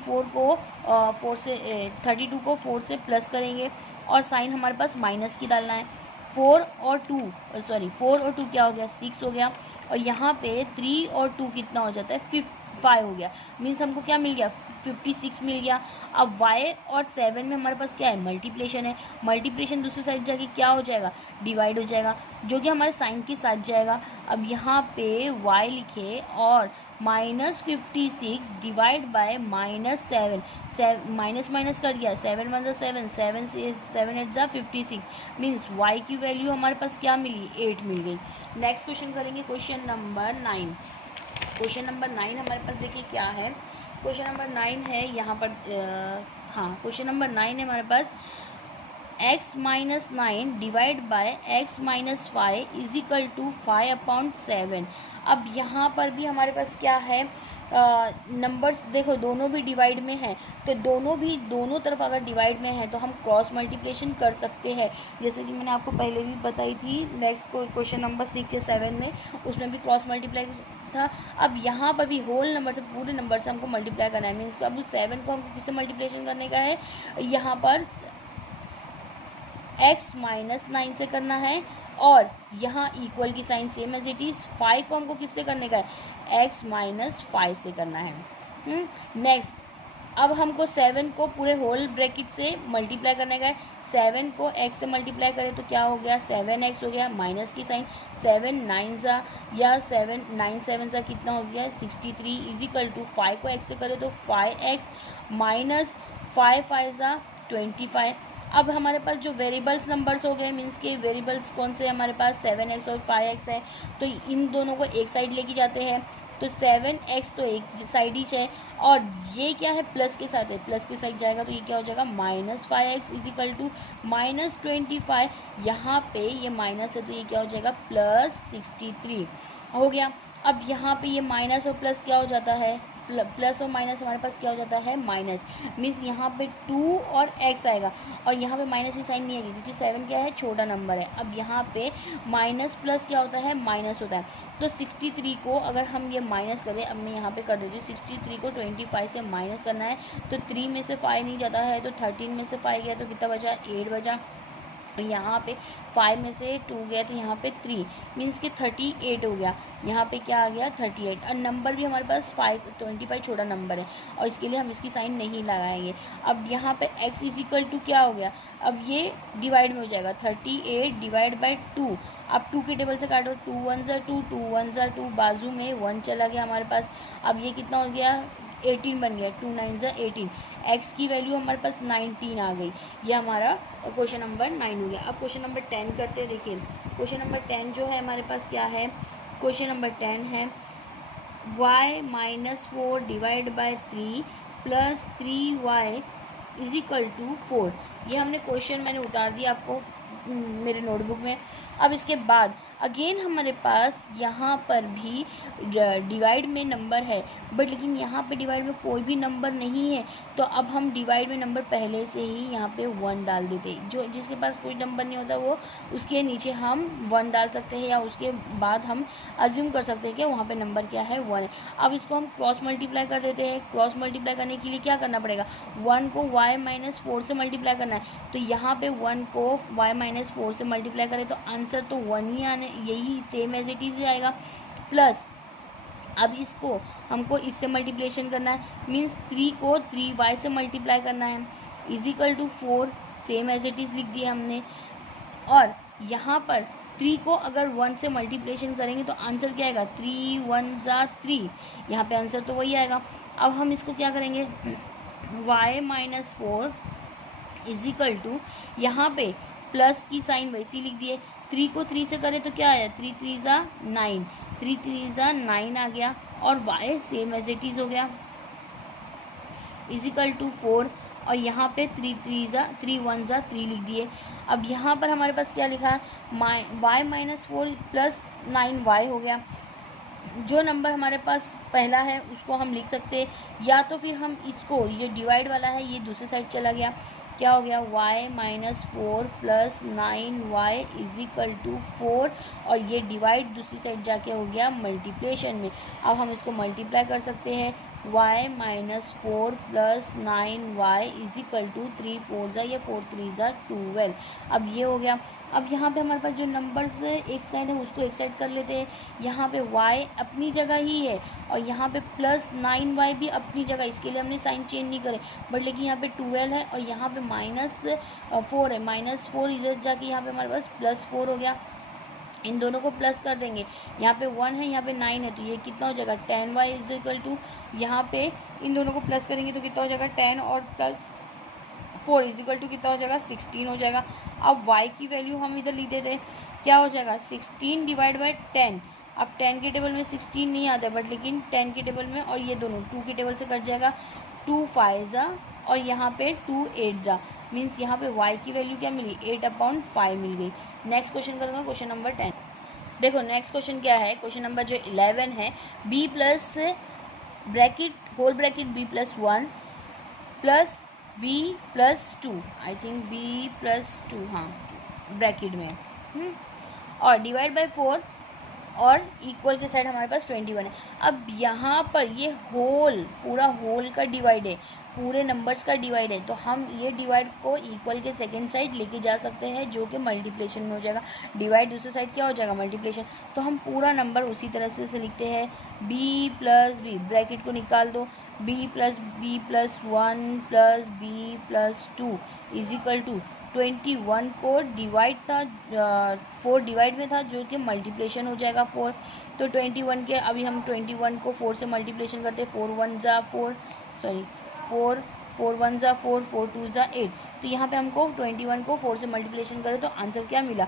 को 4 से प्लस करेंगे और साइन हमारे पास माइनस की डालना है। 4 और 2 क्या हो गया 6 हो गया, और यहाँ पे 3 और 2 कितना हो जाता है 5 हो गया, मीन्स हमको क्या मिल गया 56 मिल गया। अब y और 7 में हमारे पास क्या है मल्टीप्लिकेशन है, मल्टीप्लिकेशन दूसरी साइड जाके क्या हो जाएगा डिवाइड हो जाएगा, जो कि हमारे साइन के साथ जाएगा। अब यहाँ पे y लिखे और -56 डिवाइड बाय -7, माइनस माइनस कर गया, 7 1 = 7, 7 से 7 8 = 56, मीन्स y की वैल्यू हमारे पास क्या मिली 8 मिल गई। नेक्स्ट क्वेश्चन करेंगे, क्वेश्चन नंबर 9। क्वेश्चन नंबर 9 हमारे पास देखिए क्या है, क्वेश्चन नंबर 9 है यहाँ पर क्वेश्चन नंबर 9 है हमारे पास, x - 9 divide by x - 5 is equal to 5/7। अब यहाँ पर भी हमारे पास क्या है, नंबर्स देखो दोनों भी डिवाइड में हैं, तो दोनों तरफ अगर डिवाइड में है तो हम क्रॉस मल्टीप्लिकेशन कर सकते हैं, जैसे कि मैंने आपको पहले भी बताई थी। नेक्स्ट क्वेश्चन नंबर 6 या 7 में उसमें भी क्रॉस था। अब यहाँ पर भी होल नंबर से, पूरे नंबर से हमको मल्टीप्लाई करना है। मीन्स अब 7 को हमको किससे मल्टीप्लिकेशन करने का है, यहाँ पर x माइनस 9 से करना है, और यहाँ इक्वल की sign same as it is. 5 को हमको किससे करने का है, x माइनस 5 से करना है। नेक्स्ट, अब हमको 7 को पूरे होल ब्रैकेट से मल्टीप्लाई करने का है। 7 को x से मल्टीप्लाई करें तो क्या हो गया, 7x हो गया, माइनस की साइन, 7 9 ज़ा या 7 9 7 ज़ा कितना हो गया 63, इजिकल टू 5 को x से करें तो 5x माइनस 5 5 ज़ा 25। अब हमारे पास जो वेरिएबल्स नंबर्स हो गए, मीन्स के वेरिएबल्स कौन से हमारे पास 7x और 5x है, तो इन दोनों को एक साइड लेके जाते हैं। तो 7x तो एक साइड ही है, और ये क्या है, प्लस के साथ है, प्लस के साइड जाएगा तो ये क्या हो जाएगा minus 5x is equal to minus 25। यहाँ पे ये माइनस है तो ये क्या हो जाएगा प्लस 63 हो गया। अब यहाँ पे ये माइनस और प्लस क्या हो जाता है, प्लस और माइनस हमारे पास क्या हो जाता है माइनस, मीन्स यहाँ पे 2 और x आएगा, और यहाँ पे माइनस की साइन नहीं आएगी क्योंकि 7 क्या है, छोटा नंबर है। अब यहाँ पे माइनस प्लस क्या होता है, माइनस होता है। तो 63 को अगर हम ये माइनस करें, अब मैं यहाँ पे कर देती हूँ, 63 को 25 से माइनस करना है, तो 3 में से 5 नहीं जाता है, तो 13 में से 5 गया तो कितना बचा, 8 बचा। यहाँ पे 5 में से 2 गया तो यहाँ पे 3, मीन्स कि 38 हो गया। यहाँ पे क्या आ गया 38, और नंबर भी हमारे पास 25 छोटा नंबर है, और इसके लिए हम इसकी साइन नहीं लगाएंगे। अब यहाँ पे x इजिकल टू क्या हो गया, अब ये डिवाइड में हो जाएगा, 38 डिवाइड बाई 2। अब 2 के टेबल से काटो, 2 1 ज़ा 2, 2 1 ज़ा 2, बाजू में 1 चला गया हमारे पास। अब ये कितना हो गया 18 बन गया, 2 9 ज़ा 18। x की वैल्यू हमारे पास 19 आ गई। ये हमारा क्वेश्चन नंबर 9 हो गया। अब क्वेश्चन नंबर 10 करते हैं। देखिए क्वेश्चन नंबर 10 जो है हमारे पास क्या है, क्वेश्चन नंबर 10 है y minus 4 divide by 3 plus 3y is equal to 4। ये हमने क्वेश्चन मैंने उतार दिया आपको मेरे नोटबुक में। अब इसके बाद अगेन हमारे पास यहाँ पर भी डिवाइड में नंबर है, बट लेकिन यहाँ पे डिवाइड में कोई भी नंबर नहीं है, तो अब हम डिवाइड में नंबर पहले से ही यहाँ पे 1 डाल देते। जो जिसके पास कोई नंबर नहीं होता वो उसके नीचे हम 1 डाल सकते हैं, या उसके बाद हम अज्यूम कर सकते हैं कि वहाँ पे नंबर क्या है 1 है। अब इसको हम क्रॉस मल्टीप्लाई कर देते हैं। क्रॉस मल्टीप्लाई करने के लिए क्या करना पड़ेगा, 1 को y माइनस 4 से मल्टीप्लाई करना है। तो यहाँ पे 1 को y माइनस 4 से मल्टीप्लाई करें तो आंसर तो 1 ही आने, यही सेम एज इट इज आएगा। प्लस अब इसको हमको इससे मल्टीप्लिकेशन करना है, मीन्स 3 को 3y से मल्टीप्लाई करना है, is equal to 4, same as it is लिख दिया हमने। और यहाँ पर 3 को अगर 1 से मल्टीप्लिकेशन करेंगे तो आंसर क्या आएगा, 3 1 ज़ा 3, यहाँ पे आंसर तो वही आएगा। अब हम इसको क्या करेंगे, y माइनस 4 इजिकल टू, यहाँ पे प्लस की साइन वैसी लिख दिए, 3 को 3 से करें तो क्या आया, 3 3 ज़ा 9, 3 3 ज़ा 9 आ गया, और y same as it is हो गया इजिकल टू 4, और यहाँ पे 3 1 ज़ा 3 लिख दिए। अब यहाँ पर हमारे पास क्या लिखा है, y माइनस 4 प्लस 9y हो गया। जो नंबर हमारे पास पहला है उसको हम लिख सकते हैं, या तो फिर हम इसको, ये डिवाइड वाला है ये दूसरी साइड चला गया, क्या हो गया y minus 4 plus 9y is equal to 4, और ये डिवाइड दूसरी साइड जाके हो गया मल्टीप्लिकेशन में। अब हम इसको मल्टीप्लाई कर सकते हैं, y minus 4 plus 9y is equal to 3 4 ज़ा या 4 3 ज़ा 12। अब ये हो गया। अब यहाँ पे हमारे पास जो नंबर्स एक साइड है उसको एक साइड कर लेते हैं। यहाँ पे y अपनी जगह ही है, और यहाँ पे प्लस 9y भी अपनी जगह, इसके लिए हमने साइन चेंज नहीं करे, बट लेकिन यहाँ पे 12 है और यहाँ पे माइनस 4 है, माइनस 4 इधर जाके यहाँ पे हमारे पास प्लस 4 हो गया। इन दोनों को प्लस कर देंगे, यहाँ पे 1 है यहाँ पे 9 है, तो ये कितना हो जाएगा 10y इज इक्वल टू, यहाँ पे इन दोनों को प्लस करेंगे तो कितना हो जाएगा 10 और प्लस 4 इज इक्वल टू कितना हो जाएगा 16 हो जाएगा। अब y की वैल्यू हम इधर लिख देते हैं, क्या हो जाएगा 16 डिवाइड बाई 10। अब 10 के टेबल में 16 नहीं आता है, बट लेकिन 10 के टेबल में, और ये दोनों 2 के टेबल से कट जाएगा, 2 5 ज़ा और यहाँ पे 2 8 ज़ा, मीन्स यहाँ पे y की वैल्यू क्या मिली 8/5 मिल गई। नेक्स्ट क्वेश्चन करूँगा, क्वेश्चन नंबर 10। देखो नेक्स्ट क्वेश्चन क्या है, क्वेश्चन नंबर जो 11 है, b plus bracket whole bracket b plus 1 plus b plus 2, I think b plus 2, हाँ ब्रैकेट में, और डिवाइड बाई 4 और इक्वल के साइड हमारे पास 21 है। अब यहाँ पर ये होल, पूरा होल का डिवाइड है, पूरे नंबर्स का डिवाइड है, तो हम ये डिवाइड को इक्वल के सेकेंड साइड लेके जा सकते हैं, जो कि मल्टीप्लिकेशन में हो जाएगा। डिवाइड दूसरे साइड क्या हो जाएगा, मल्टीप्लिकेशन। तो हम पूरा नंबर उसी तरह से लिखते हैं, b प्लस बी, ब्रैकेट को निकाल दो, b प्लस बी प्लस 1 प्लस B plus 2 is equal to 21 को डिवाइड था, 4 डिवाइड में था, जो कि मल्टीप्लिकेशन हो जाएगा 4। तो 21 के अभी हम 21 को 4 से मल्टीप्लिकेशन करते हैं, 4 1 जा 4, सॉरी 4 4 1 जा 4, 4 2 जा 8। तो यहाँ पे हमको 21 को 4 से मल्टीप्लिकेशन करें तो आंसर क्या मिला,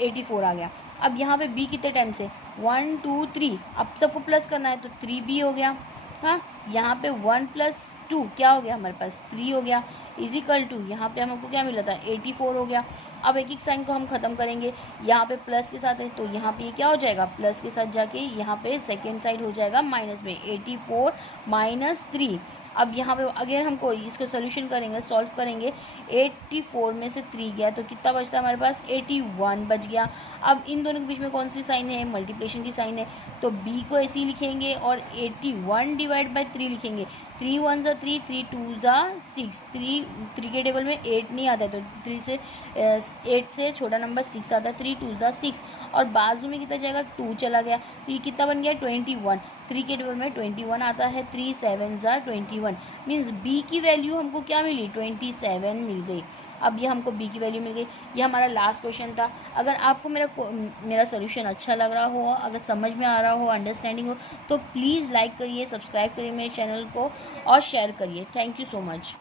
84 आ गया। अब यहाँ पे b कितने टाइम से, 1 2 3, अब सबको प्लस करना है तो 3b हो गया। हाँ, यहाँ पे 1 प्लस 2 क्या हो गया हमारे पास, 3 हो गया, इज इक्वल टू यहाँ पे हमको क्या मिला था, 84 हो गया। अब एक एक साइन को हम ख़त्म करेंगे, यहाँ पे प्लस के साथ है तो यहाँ पे ये क्या हो जाएगा, प्लस के साथ जाके यहाँ पे सेकेंड साइड हो जाएगा माइनस में, 84 माइनस 3। अब यहाँ पे अगर हमको इसको सोल्यूशन करेंगे, सॉल्व करेंगे, 84 में से 3 गया तो कितना बचता है हमारे पास, 81 बच गया। अब इन दोनों के बीच में कौन सी साइन है, मल्टीप्लिकेशन की साइन है, तो b को ऐसे ही लिखेंगे और 81 डिवाइड बाई 3 लिखेंगे। 3 1 जा 3, 3 2 जा 6, 3 के टेबल में 8 नहीं आता है तो 3 से 8 से छोटा नंबर 6 आता है, 3 2 जा 6, और बाजू में कितना जाएगा, 2 चला गया, तो ये कितना बन गया, 21। 3 के टेबल में 21 आता है, 3 7 जा 21, मीन्स b की वैल्यू हमको क्या मिली, 27 मिल गई। अब ये हमको b की वैल्यू मिल गई। ये हमारा लास्ट क्वेश्चन था। अगर आपको मेरा सोल्यूशन अच्छा लग रहा हो, अगर समझ में आ रहा हो, अंडरस्टैंडिंग हो, तो प्लीज़ लाइक करिए, सब्सक्राइब करिए मेरे चैनल को और शेयर करिए। Thank you so much.